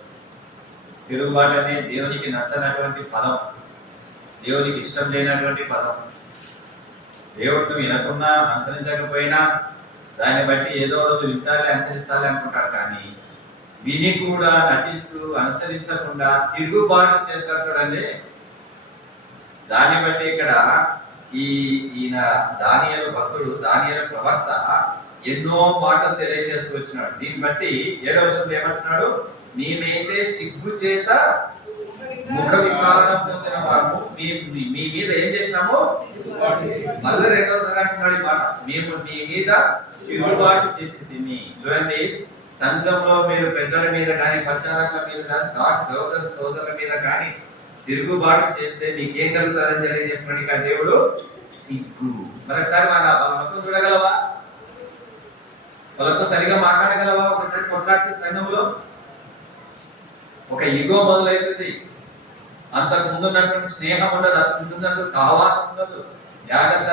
తిరుగుబాటు అనే దేవునికి నచ్చనటువంటి పదం, దేవునికి ఇష్టం లేనటువంటి పదం. దేవుడిని వినకున్నా అనుసరించకపోయినా దాన్ని బట్టి ఏదో రోజు వింటాలే అనుసరిస్తాలే అనుకుంటారు, కానీ విని కూడా నటిస్తూ అనుసరించకుండా తిరుగుబాటు చేస్తారు చూడండి. దాన్ని బట్టి ఇక్కడ ఈయన దానియేలు భక్తుడు, దానియేలు ప్రవక్త ఎన్నో మాటలు తెలియజేస్తూ వచ్చినాడు. దీన్ని బట్టి 7వ వచనంలో ఏమంటున్నాడు? మేమైతే సిగ్గు చేత ముఖ వికారం పొందిన వారము, మీ మీద ఏం చేసినాము? మళ్ళీ 2వసారి అంటున్నాడు ఈ మాట, మేము మీ మీద తిరుగుబాటు చేసి తిని. చూడండి, సంఘంలో మీరు పెద్దల మీద కానీ, ప్రచారకుల మీద కానీ, సాటి సోదరుల మీద కానీ తిరుగుబాటు చేస్తే నీకేం కలుగుతుందని తెలియజేస్తున్నాడు ఇక్కడ దేవుడు. సిగ్గు. మరొకసారి వాళ్ళ మొత్తం చూడగలవా? వాళ్ళతో సరిగా మాట్లాడగలవా? ఒకసారి కొట్లాడితే సంఘంలో ఒక ఈగో మొదలవుతుంది. అంతకు ముందున్నటువంటి స్నేహం ఉండదు, అంతకు ముందున్నటువంటి సహవాసం ఉండదు. జాగ్రత్త.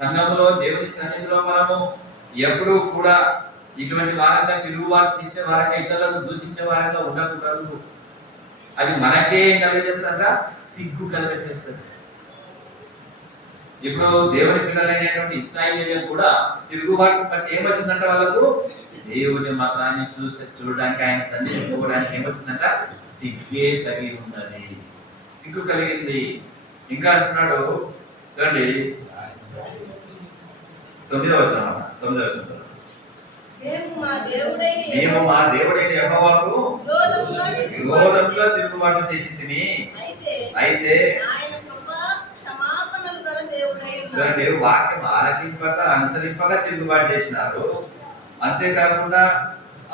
సంఘంలో దేవుని సన్నిధిలో మనము ఎప్పుడూ కూడా ఇటువంటి వారంగా తిరుగుబాటు చేసే వారంగా, ఇతరులను దూషించే వారంగా ఉండకూడదు. అది మనకే కలుగజేస్తుందా? సిగ్గు కలుగజేస్తుంది. ఇప్పుడు దేవుని పిల్లలైనటువంటి ఇశ్రాయేలీయులు కూడా తిరుగుబాటు బట్టి ఏమొచ్చిందంట? వాళ్ళకు దేవుని మతాన్ని చూడడానికి, ఆయన సన్నిధిని పోవడానికి ఏమొచ్చిందంట? సిగ్గే కలిగి ఉన్నది. సిగ్గు కలిగింది. ఇంకా అంటున్నాడు చూడండి, 9వ వచనం, మేము మా దేవుడైన యెహోవాకు విరోధంగా తిరుగుబాటు చేసింది. అయితే చూడండి, వాక్యం ఆలకింపక అనుసరింపక తిరుగుబాటు చేసినారు. అంతేకాకుండా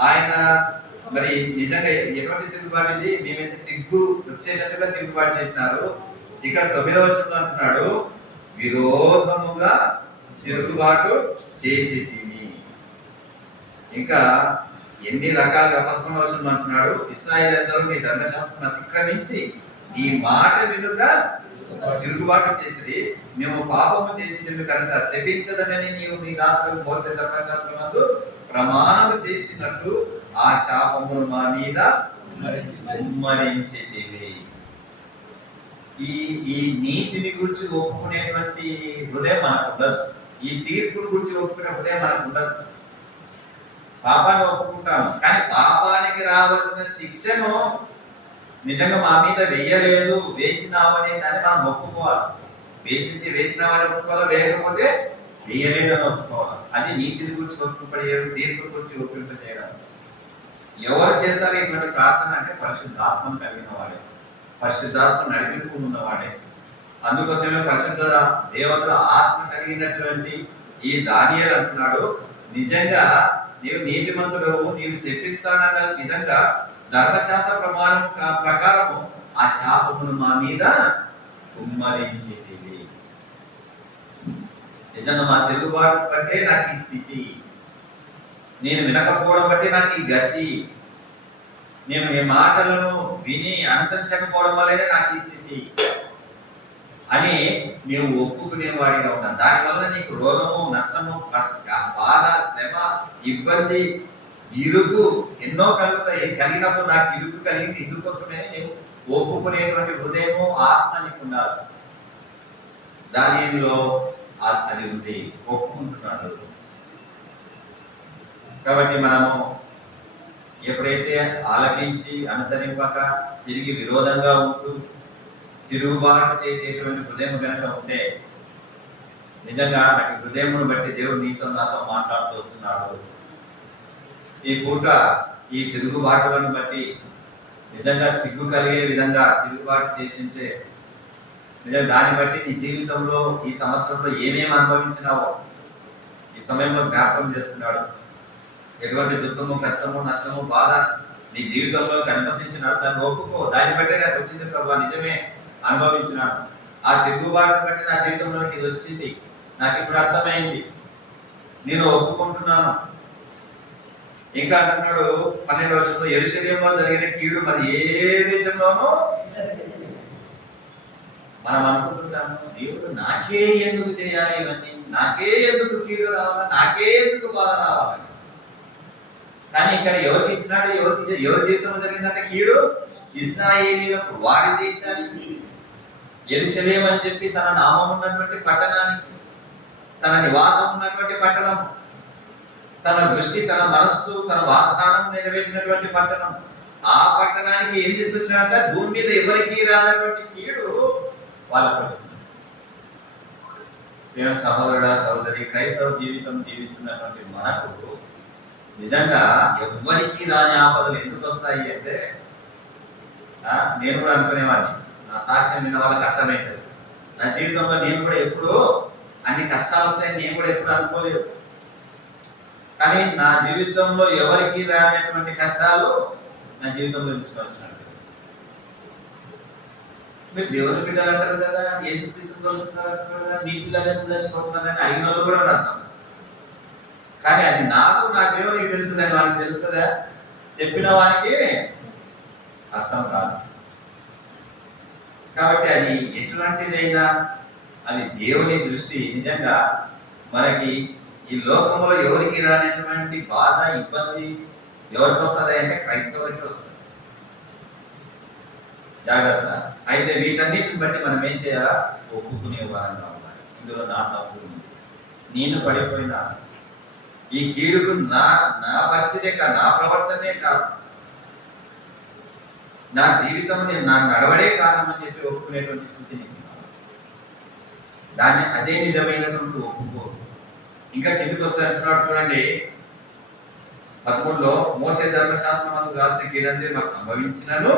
ఆయన మరి నిజంగా ఎటువంటి తిరుగుబాటు ఇది? మేమైతే సిగ్గు వచ్చేటట్టుగా తిరుగుబాటు చేసినారు. ఇక్కడ 9వ వచనంలో అంటున్నాడు, విరోధముగా తిరుగుబాటు చేసి. ఇంకా ఎన్ని రకాలుగా 11వ వచనంలో అంటున్నాడు, ఇశ్రాయేలీయులందరూ నీ ధర్మశాస్త్రం అతిక్రమించి ఈ మాట వినుక తిరుగుబాటు చేసి, మేము పాపము చేసింది కనుక శపించదనని నీవు నీ దాసులకు మోసే ధర్మశాస్త్రమందు ప్రమాణము చేసినట్టు ఆ శాపమును మా మీద కుమ్మరించితివి. ఈ నీతిని గురించి ఒప్పుకునేటువంటి హృదయం మనకు ఉండదు. ఈ తీర్పుని గురించి ఒప్పుకునే హృదయం మనకు ఉండదు. పాపాన్ని ఒప్పుకుంటాము, కానీ పాపానికి రావాల్సిన శిక్షను నిజంగా మా మీద వెయ్యలేదు, వేసినామనే దాన్ని మనం ఒప్పుకోవాలి. వేసినామని ఒప్పుకోవాలి, వేయకపోతే వేయలేదని ఒప్పుకోవాలి. అది నీతిని గురించి ఒప్పుపడేయడం, తీర్పు గురించి ఒప్పింప చేయడం. ఎవరు చేస్తారు ఇటువంటి ప్రార్థన అంటే పరిశుద్ధాత్మను కలిగిన వాడే, పరిశుద్ధాత్మ నడిపింపు ఉన్నవాడే. అందుకోసమే పరిశుద్ధ దేవతల ఆత్మ కలిగినటువంటి ఈ దానియేలు అంటున్నాడు, నిజంగా నీవు నీతిమంతుడవు, నీవు శపిస్తానన్న విధంగా ధర్మశాస్త్ర ప్రమాణం ప్రకారము ఆ శాపమును మా మీద కుమ్మరించేది. నిజంగా మా తిరుగుబాటు బట్టే నాకు ఈ స్థితి, నేను వినకపోవడం బట్టి నాకు ఈ గతి, నేను మీ మాటలను విని అనుసరించకపోవడం వల్లనే నాకు ఈ స్థితి అని నీవు ఒప్పుకునేవాడిగా ఉన్నాను. దానివల్ల నీకు రోగము, నష్టము, బాధ, శ్రమ, ఇబ్బంది, ఇరుకు ఎన్నో కలుగుతాయి. కలిగినప్పుడు నాకు ఇరుకు కలిగింది ఇందుకోసమే నీవు ఒప్పుకునేటువంటి హృదయము, ఆత్మ నీకు ఉండాలి. దానిలో అది ఉంది, ఒప్పుకుంటున్నాడు. కాబట్టి మనము ఎప్పుడైతే ఆలకించి అనుసరింపక తిరిగి విరోధంగా ఉంటూ తిరుగుబాటు చేసేటువంటి హృదయం కనుక ఉంటే నిజంగా నాకు హృదయమును బట్టి దేవుడు నీతో నాతో మాట్లాడుతూ వస్తున్నాడు. ఈ పూట ఈ తిరుగుబాటులను బట్టి నిజంగా సిగ్గు కలిగే విధంగా తిరుగుబాటు చేసింటే నిజంగా దాన్ని బట్టి నీ జీవితంలో ఈ సంవత్సరంలో ఏమేమి అనుభవించినావో ఈ సమయంలో జ్ఞాపకం చేస్తున్నాడు. ఎటువంటి దుఃఖము, కష్టము, నష్టము, బాధ నీ జీవితంలో అనుమతించినాడు. దాన్ని ఒప్పుకో. దాన్ని బట్టి నాకు వచ్చింది ప్రభు, నిజమే అనుభవించినాడు. ఆ తిరుగుబాటును బట్టి నా జీవితంలోకి ఇది వచ్చింది, నాకు ఇప్పుడు అర్థమైంది, నేను ఒప్పుకుంటున్నాను. ఇంకా అంటున్నాడు 12వ వచనంలో, యెరూషలేములో జరిగిన కీడు మరి ఏ దేశంలోనూ మనం అనుకుంటున్నాము, దేవుడు నాకే ఎందుకు చేయాలి ఇవన్నీ, నాకే ఎందుకు కీడు రావాలి, నాకే ఎందుకు బాధ రావాలి. కానీ ఇక్కడ ఎవరికి ఇచ్చినాడు, ఎవరి జీవితంలో జరిగిందంటే కీడు ఇశ్రాయేలీయులకు, వాడి దేశానికి, యెరూషలేము అని చెప్పి తన నామం ఉన్నటువంటి పట్టణానికి, తన నివాసం ఉన్నటువంటి పట్టణం, తన దృష్టి, తన మనస్సు, తన వాగ్దానం నెరవేర్చినటువంటి పట్టణం, ఆ పట్టణానికి ఏం తీసుకొచ్చినాడంటే భూమి మీద ఎవరికి రానటువంటి కీడు వాళ్ళకు వచ్చింది. దేవుని సహోదరుడా, సహోదరి, క్రైస్తవ జీవితం జీవిస్తున్నటువంటి మనకు నిజంగా ఎవ్వరికి రాని ఆపదలు ఎందుకు వస్తాయి అంటే, నేను కూడా అనుకునేవాడిని, నా సాక్ష్యం విన్న వాళ్ళకి అర్థమైంది. నా జీవితంలో నేను కూడా ఎప్పుడు అన్ని కష్టాలు వస్తాయని నేను కూడా ఎప్పుడు అనుకోలేదు. కానీ నా జీవితంలో ఎవరికి రానటువంటి కష్టాలు నా జీవితంలో తీసుకొచ్చినట్టు. మీరు దేవుని బిడ్డలు అంటారు కదా, యేసుక్రీస్తు వస్తున్నారు కదా, మీ పిల్లలు ఎందుకు చచ్చిపోతున్నారని అడిగిన వాళ్ళు కూడా అర్థం. కానీ అది నాకు, నా దేవునికి తెలుసు, కానీ వానికి తెలుసు కదా, చెప్పిన వానికి అర్థం కాదు. కాబట్టి అది ఎటువంటిదైనా అది దేవుని దృష్టి. నిజంగా మనకి ఈ లోకంలో ఎవరికి రానటువంటి బాధ, ఇబ్బంది ఎవరికి వస్తుంది అంటే క్రైస్తవులకి వస్తుంది. జాగ్రత్త. అయితే వీటన్నిటిని బట్టి మనం ఏం చేయాలా, ఒప్పుకునే వారంగా ఉండాలి. ఇందులో నా తప్పు ఉంది, నేను పడిపోయినా ఈ కీడుకు నా పరిస్థితే కాదు, నా ప్రవర్తనే కాదు, నా జీవితం, నా నడవడే కారణం అని చెప్పి ఒప్పుకునేటువంటి స్థితిని దాన్ని అదే నిజమైనటువంటి ఒప్పుకో. ఇంకా కిందికి వస్తాడు చూడండి 13లో, మోసే ధర్మశాస్త్రం రాసిన కీడంతే మాకు సంభవించినను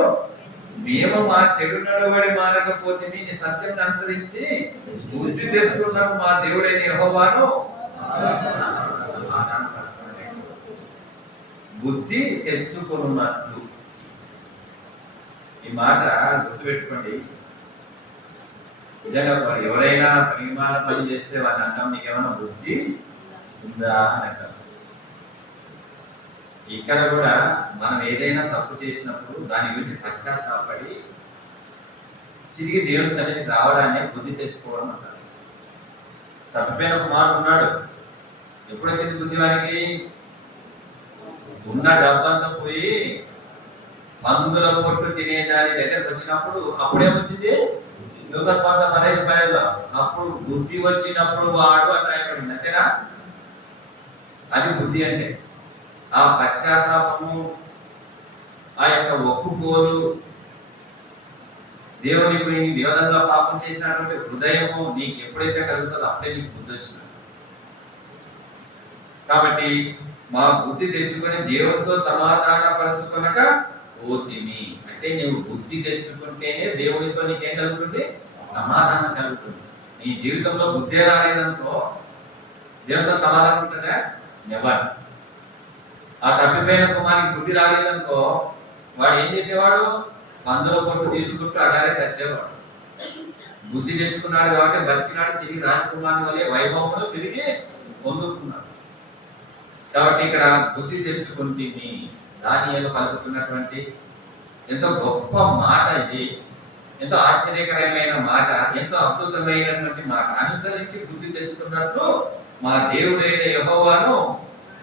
మేము మా చెడు నడవడి మానకపోతే నీ సత్యం అనుసరించి బుద్ధి తెచ్చుకున్నాము, మా దేవుడైన యెహోవాను బుద్ధి తెచ్చుకున్నట్లు. ఈ మాట గుర్తుపెట్టుకోండి. నిజంగా ఎవరైనా పరిమాణ పని చేస్తే వాళ్ళని అంటాం, నీకేమైనా బుద్ధి ఉందా అని అంటాం. ఇక్కడ కూడా మనం ఏదైనా తప్పు చేసినప్పుడు దాని గురించి పశ్చాత్తాపడి తిరిగి దేవుని సన్నిధికి రావడాన్ని బుద్ధి తెచ్చుకోవడం అంటారు. తప్పిపోయిన ఒక మాట ఉన్నాడు, ఎప్పుడు వచ్చింది బుద్ధి వారికి? ఉన్న డబ్బంతా పోయి మందుల పొట్టు తినేదాని దగ్గరకు వచ్చినప్పుడు అప్పుడేమొచ్చింది? యోగస్వార్థ 15 అప్పుడు బుద్ధి వచ్చినప్పుడు వాడు అని రాయబడింది. అంతేనా? అది బుద్ధి అంటే. ఆ పశ్చాత్తాపము, ఆ యొక్క ఒప్పుకోలు, దేవునికి విరోధంగా పాపం చేసినటువంటి హృదయము నీకు ఎప్పుడైతే కలుగుతుందో అప్పుడే నీకు బుద్ధి వచ్చినట్టు. కాబట్టి మా బుద్ధి తెచ్చుకొని దేవునితో సమాధాన పరుచుకొనక పోతిమి. అంటే నువ్వు బుద్ధి తెచ్చుకుంటేనే దేవునితో నీకేం కలుగుతుంది? సమాధానం కలుగుతుంది. నీ జీవితంలో బుద్ధి రాలేదనుకో దేవునితో సమాధానం ఉంటుందా? నెవర్. ఆ తప్పిపోయిన కుమారికి బుద్ధి రాలేదనుకో వాడు ఏం చేసేవాడు? మందులో కొట్టు తీసుకుంటూ అలాగే చచ్చేవాడు. బుద్ధి తెచ్చుకున్నాడు కాబట్టి బతికినాడు, తిరిగి రాజకుమారుని వల్లే వైభవంలో తిరిగి పొందుకున్నాడు. కాబట్టి ఇక్కడ బుద్ధి తెచ్చుకుంటుంది దానియేలు పలుకుతున్నటువంటి ఎంతో గొప్ప మాట ఇది. ఎంతో ఆశ్చర్యకరమైన మాట, ఎంతో అద్భుతమైనటువంటి మాట. అనుసరించి బుద్ధి తెచ్చుకున్నట్టు మా దేవుడైన యెహోవాను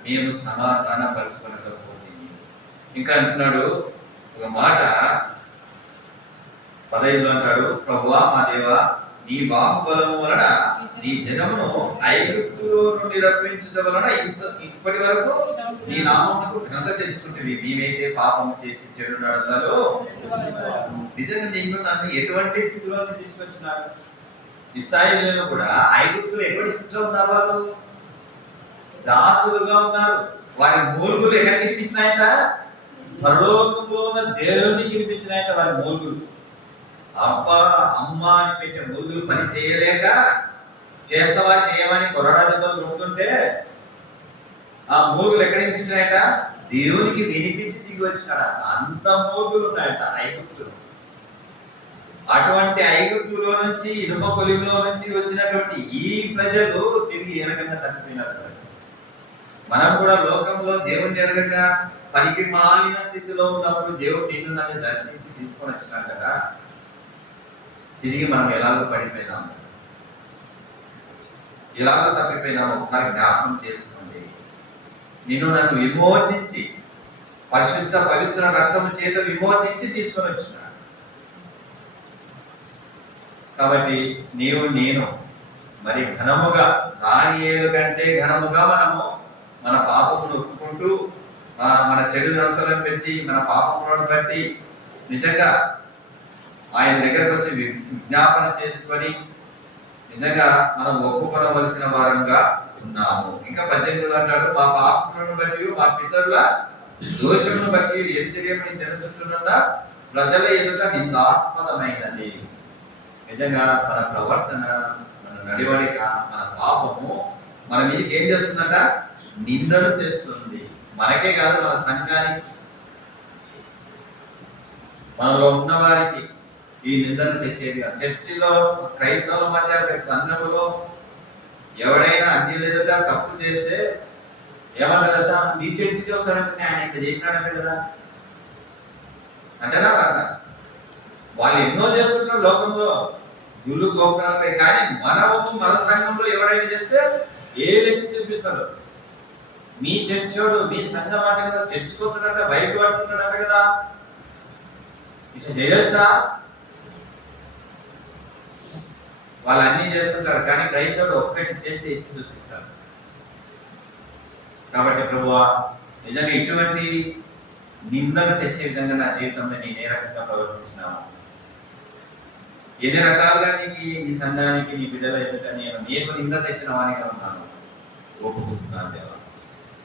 మేము సమాధాన పరచుకోలేకపోతుంది. ఇంకా అంటున్నాడు ఒక మాట 15లో అంటాడు, ప్రభువా మా దేవా, నీ బాహుబలము వలన నీ జనమును ఐగుప్తులో నుండి రప్పించడం వలన ఇప్పటి వరకు నీ నామమునకు ఘనత తెచ్చుకుంటేవి. మేమైతే పాపం చేసి చెడు నడతాలో నిజంగా నిన్ను నన్ను ఎటువంటి స్థితిలోంచి తీసుకొచ్చినారు? ఇశ్రాయేలీయులు కూడా ఐగుప్తులు ఎక్కడ ఇష్టం ఉన్నారు, వాళ్ళు దాసులుగా ఉన్నారు. వారి మూలుగులు ఎక్కడ వినిపించినాయట? పరలోకంలో ఉన్న దేవునికి వినిపించినాయట వారి మూలుగులు. అబ్బా అమ్మ అని పెట్టే మూలుగులు పని చేయలేక చేస్తావా చేయమని కొరడా దెబ్బలు కొడుతుంటే ఆ మూలుగులు ఎక్కడ వినిపించినాయట? దేవునికి వినిపించి దిగి వచ్చినాడ. అంత మూలుగులు ఉన్నాయట ఐగుప్తులు. అటువంటి ఐగుప్తులో నుంచి ఇనుప కొలిమిలో నుంచి వచ్చినటువంటి ఈ ప్రజలు తిరిగి ఏ రకంగా తప్పిపోయినారు. మనం కూడా లోకంలో దేవుని ఎరగక పనికి మాలిన స్థితిలో ఉన్నప్పుడు దేవుడు నిన్ను నన్ను దర్శించి తీసుకొని వచ్చినాడు కదా. తిరిగి మనం ఎలాగో పడిపోయినాము, ఎలాగో తప్పిపోయినాము ఒకసారి జ్ఞాపకం చేసుకోండి. నిన్ను నన్ను విమోచించి పరిశుద్ధ పవిత్ర రక్తము చేత విమోచించి తీసుకొని వచ్చినాడు. కాబట్టి నేను మరి ఘనముగా దానియేలు కంటే ఘనముగా మనము మన పాపమును ఒప్పుకుంటూ మన చెడు నడతలను పెట్టి మన పాపములను బట్టి నిజంగా ఆయన దగ్గరకు వచ్చి విజ్ఞాపన చేసుకొని నిజంగా మనం ఒప్పుకొనవలసిన వారంగా ఉన్నాము. ఇంకా 18 అంటాడు, మా పాపములను బట్టి మా పితరుల దోషమును బట్టి యెరూషలేముని జనచుచున్న ప్రజల ఎదుట నిందాస్పదమైనది. నిజంగా మన ప్రవర్తన, మన నడివడిక, మన పాపము మన మీదకి ఏం చేస్తుందట? నిందలు తెస్తుంది. మనకే కాదు, మన సంఘానికి, మనలో ఉన్న వారికి ఈ నిందలు తెచ్చేది. చర్చిలో క్రైస్తవుల మధ్య సంఘములో ఎవడైనా అన్యులుగా తప్పు చేస్తే ఏమంటారు తెలుసా? నీ చర్చికి వస్తాడంటే ఆయన ఇట్లా చేసినాడంటే కదా అంటేనా కదా. వాళ్ళు ఎన్నో చేస్తుంటారు లోకంలో గుళ్ళు గోపురాలపై, కానీ మన సంఘంలో ఎవడైనా చేస్తే ఏ వ్యక్తి చూపిస్తారు? మీ చర్చోడు మీ సంఘం అంటే కదా, చర్చికి వస్తాడంటే బయట పడుతున్నాడంట కదా, ఇట్లా చేయొచ్చా? వాళ్ళు అన్ని చేస్తుంటారు, కానీ క్రైస్తవుడు ఒక్కటి చేసి ఎత్తి చూపిస్తారు. కాబట్టి ప్రభువా, నిజంగా ఇటువంటి నిందను తెచ్చే విధంగా నా జీవితంలో నేను ఏ రకంగా ప్రవర్తించినాను, ఎన్ని రకాలుగా నీకు నీ సంఘానికి నీ బిడ్డల ఎదుట నేను నీకు నింద తెచ్చిన వానిగా ఉన్నాను, ఒప్పుకుంటున్నాను దేవా,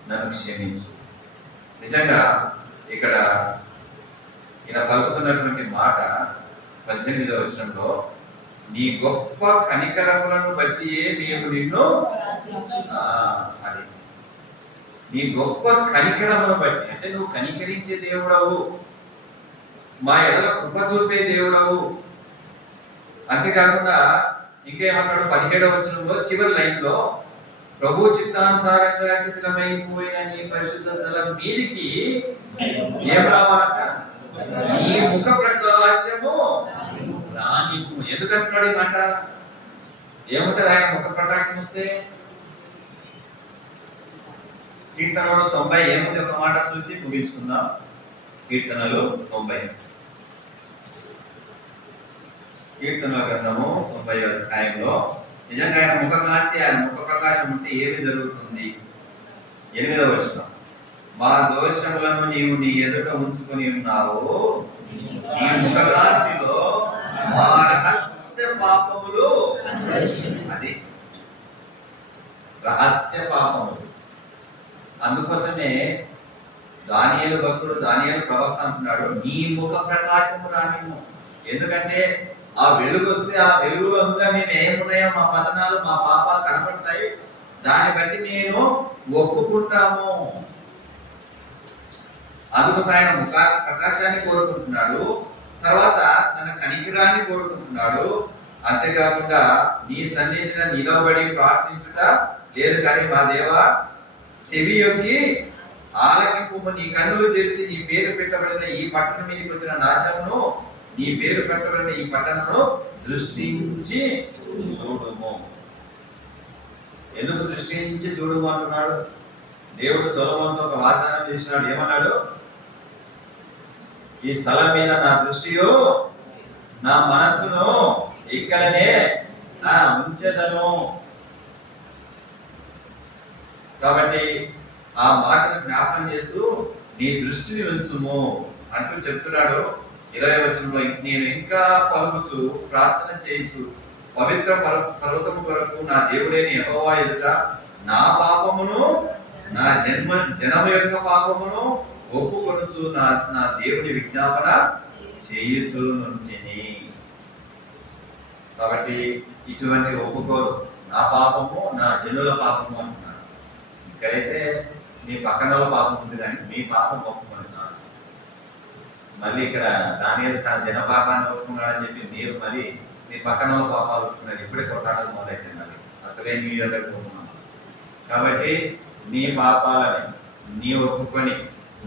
నన్ను క్షమించు. నిజంగా ఇక్కడ ఇలా పలుకుతున్నటువంటి మాట 18వ వచనంలో, నీ గొప్ప కనికరములను బట్టియే మేము నిన్ను, అది నీ గొప్ప కనికరమును బట్టి, అంటే నువ్వు కనికరించే దేవుడవు, మా ఎడల కృప చూపే దేవుడవు. అంతేకాకుండా ఇంకేమన్నాడు 17వ వచనంలో చివరి లైన్ లో, ప్రభు చిత్తానుసారంగా శిథిలమైపోయిన నీ పరిశుద్ధ స్థలం మీదికి ఏం రావాలంట? నీ ముఖ ప్రకాశము రానివ్వు. ఎందుకంటున్నాడు ఈ మాట? ఏముంటది ఆయన ముఖ ప్రకాశం వస్తే? కీర్తనలు 90 ఏముంది? ఒక మాట చూసి ముగించుకుందాం. కీర్తనలు 90, కీర్తనల గ్రంథము 90వ అధ్యాయంలో నిజంగా ఆయన ముఖ కాంతి, ఆయన ముఖ ప్రకాశం ఉంటే ఏమి జరుగుతుంది? 8వ వచనం, మా దోషములను నీవు నీ ఎదుట ఉంచుకొని ఉన్నావు, నీ ముఖ కాంతిలో మా రహస్య పాపములు, అది రహస్య పాపములు. అందుకోసమే దానియేలు భక్తుడు, దానియేలు ప్రవక్త అంటున్నాడు, నీ ముఖ ప్రకాశము రానివ్వు. ఎందుకంటే ఆ వెలుగు వస్తే ఆ వెలుగులో మేము ఏమున్నాయో మా పతనాలు, మా పాపాలు కనపడతాయి, దాన్ని బట్టి నేను ఒప్పుకుంటాము. అందుకోసం ఆయన ముఖ ప్రకాశాన్ని కోరుకుంటున్నాడు, తర్వాత తన కనికిరాన్ని కోరుకుంటున్నాడు. అంతేకాకుండా నీ సన్నిధిని నిలబడి ప్రార్థించుట లేదు, కానీ మా దేవా చెవి యొక్కి ఆలకింపు, నీ కన్నులు తెరిచి నీ పేరు పెట్టబడిన ఈ పట్టణం మీదకి వచ్చిన నాశనమును, నీ పేరు పెట్టబడిన ఈ పట్టణమును దృష్టించి చూడుము. ఎందుకు దృష్టించి చూడుము అంటున్నాడు? దేవుడు సొలొమోనుతో ఒక వాగ్దానం చేసినాడు. ఏమన్నాడు? ఈ స్థలం మీద నా దృష్టియు నా మనస్సును ఇక్కడనే ఉంచెదను. కాబట్టి ఆ మాటను జ్ఞాపకం చేస్తూ నీ దృష్టిని ఉంచుము అంటూ చెప్తున్నాడు. 20వ వచనంలో, నేను ఇంకా పలుకుచు ప్రార్థన చేస్తూ పవిత్ర పర్వతము కొరకు నా దేవుడైన యెహోవా ఎదుట నా పాపమును నా జనము యొక్క పాపమును ఒప్పుకొనుచు నా దేవుని విజ్ఞాపన చేయుచునుంటిని. కాబట్టి ఇటువంటి ఒప్పుకోరు. నా పాపము నా జనుల పాపము అంటున్నాడు. ఇక్కడైతే మీ పక్కన పాపం ఉంది కానీ మీ పాపం ఒప్పుకుంటున్నాడు. మళ్ళీ ఇక్కడ దానియేలు తన జన పాపాన్ని ఒప్పుకున్నాడని చెప్పి మీరు మరి మీ పక్కన పాపాలు ఒప్పుకున్నారు. ఇప్పుడే కొట్టాడని మొదలైతే మరి అసలే నీ దగ్గరకు పోతున్నాను. కాబట్టి నీ పాపాలని నీ ఒప్పుకొని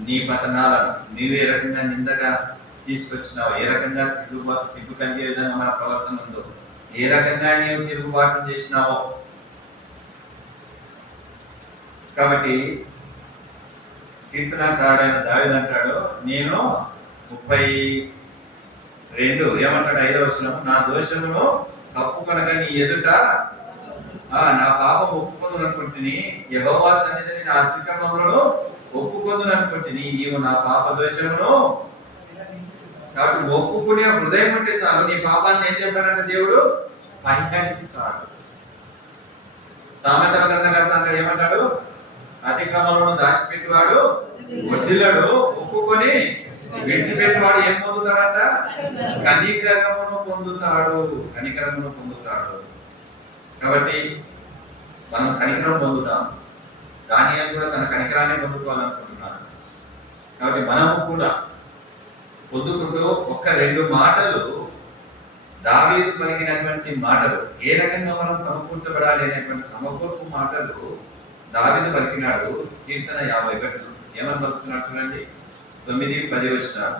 నీ పతనాలను నీవు ఏ రకంగా నిందగా తీసుకొచ్చినావు, ఏ రకంగా సిగ్గు కలిగే విధంగా మన ప్రవర్తన ఉందో, ఏ రకంగా నీవు తిరుగుబాటు చేసినావో. కాబట్టి కీర్తనకారుడైన దావీదు అంటాడు, నేను 32 ఏమంటాడు 5వ వచనం, నా దోషమును కప్పుకొనక నీ ఎదుట నా పాపం ఒప్పుకొందును అనుకుంటుని, యెహోవా సన్నిధిని నా అతిక్రమములను ఒప్పుకొందును అనుకుంటుని, నీవు నా పాప దోషమును. కాబట్టి ఒప్పుకునే హృదయం ఉంటే చాలు, నీ పాపాన్ని ఏం చేస్తాడంటే దేవుడు పరిహరిస్తాడు. సామెతల గ్రంథకర్త అంటే ఏమంటాడు, అతిక్రమములను దాచిపెట్టివాడు వర్ధిల్లడు, ఒప్పుకొని విడిచిపెట్టివాడు ఏం పొందుతాడంట, కనికరమును పొందుతాడు. కనికరమును పొందుతాడు. కాబట్టి మనం కనికరం పొందుతాం. దానియేలు కూడా తన కనికరాన్ని పొందుకోవాలనుకుంటున్నాడు. కాబట్టి మనము కూడా పొందుకుంటూ 1-2 మాటలు దావీదు పలికినటువంటి మాటలు, ఏ రకంగా మనం సమకూర్చబడాలి అనేటువంటి సమకూర్పు మాటలు దావీదు పలికినాడు. కీర్తన 51 ఏమని పలుకుతున్నాడు చూడండి, 9-10 వచనాలు.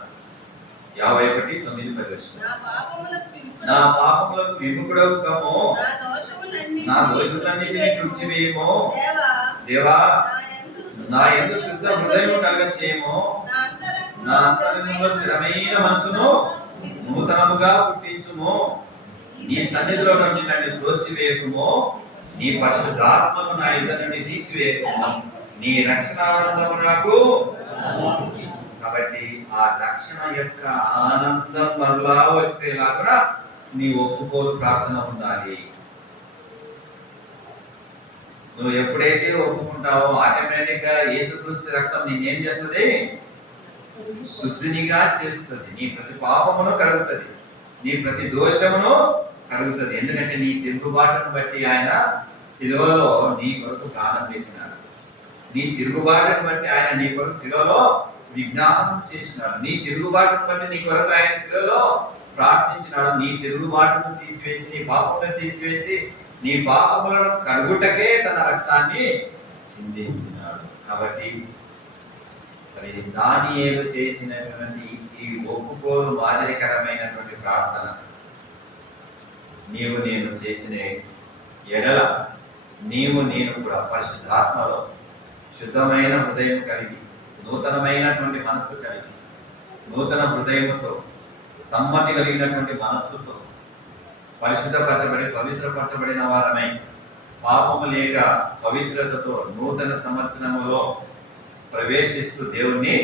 51-9-10 వచనాలు. నా పాపములకు విముఖుడవు కమ్ము, నా దోషములన్నిటినీ తుడిచివేయము. దేవా, నా యందు శుద్ధ హృదయము కలగచేయము, నా అంతరంగంలో స్థిరమైన మనసును నూతనముగా పుట్టించుము. నీ సన్నిధిలో నుండి నన్ను త్రోసివేయకుము, నీ పరిశుద్ధాత్మను నా యుద్ధ నుండి తీసివేయకుము. నీ రక్షణానందము నాకు. కాబట్టి ఆ రక్షణ యొక్క ఆనందం మరలా వచ్చేలాగా నీ ఒప్పుకోలు ప్రార్థన ఉండాలి. నువ్వు ఎప్పుడైతే ఒప్పుకుంటావో ఆటోమేటిక్ గా యేసుక్రీస్తు రక్తం నేనేం చేస్తుంది, శుద్ధినిగా చేస్తుంది. నీ ప్రతి పాపమును కడుగుతుంది, నీ ప్రతి దోషమును కడుగుతుంది. ఎందుకంటే నీ తిరుగుబాటును బట్టి ఆయన శిలువలో నీ కొరకు ప్రాణం పెట్టినాడు. నీ తిరుగుబాటును బట్టి ఆయన నీ కొరకు శిలువలో విజ్ఞాపనం చేసినాడు. నీ తిరుగుబాటును బట్టి నీ కొరకు ఆయన శిలువలో ప్రార్థించినాడు. నీ తిరుగుబాటును తీసివేసి, నీ పాపములను తీసివేసి, నీ పాపములను కడుగుటకే తన రక్తాన్ని చిందించినాడు. కాబట్టి మరి దానియేలు చేసినటువంటి ఈ ఒప్పుకోలు మాదిరికరమైనటువంటి ప్రార్థన నీవు నేను చేసిన ఎడల నీవు నేను కూడా పరిశుద్ధాత్మలో శుద్ధమైన హృదయం కలిగి, నూతనమైనటువంటి మనస్సు కలిగి, నూతన హృదయముతో, సమ్మతి కలిగినటువంటి మనస్సుతో పరిశుద్ధపరచబడి పవిత్రపరచబడిన వారమై పాపము లేక పవిత్రతతో నూతన సంవత్సరములో ప్రవేశిస్తూ దేవుణ్ణి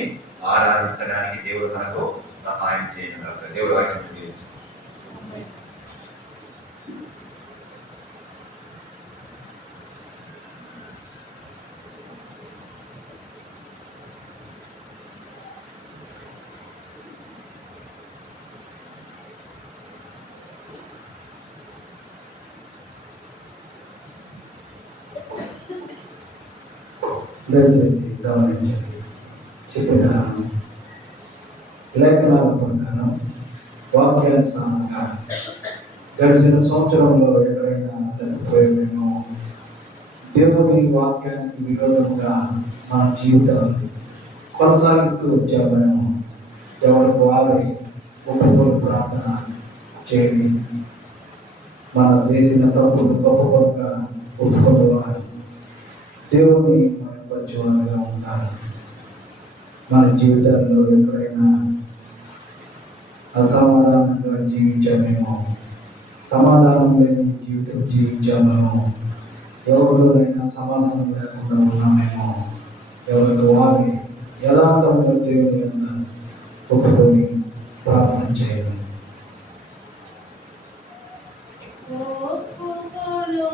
ఆరాధించడానికి దేవుడు మనకు సహాయం చేయగలరు. దేవుడు వాటిని దీవించు. దయచేసి గమనించండి. చెప్పిన లేఖనాల ప్రకారం వాక్యానుసారంగా గడిచిన సంవత్సరంలో ఎక్కడైనా తప్పిపోయేమేమో, దేవుని వాక్యానికి విరోధంగా మన జీవితాన్ని కొనసాగిస్తూ వచ్చామేమో, ఎవరికి వారే ఒప్పుకోలు ప్రార్థన చేయండి. మనం చేసిన తప్పులు గొప్పగా ఒప్పుకోవాలి. దేవుని మహిమపరచువారుగా ఉండాలి. మన జీవితాల్లో ఎక్కడైనా అసమాధానంగా జీవించామేమో, సమాధానం లేని జీవితం జీవించామేమో, ఎవరితోనైనా సమాధానం లేకుండా ఉన్నామేమో, ఎవరికి వారి యథార్థంగా దేవుని వద్ద ఒప్పుకొని ప్రార్థన చేయాలి. ఒప్పుకొను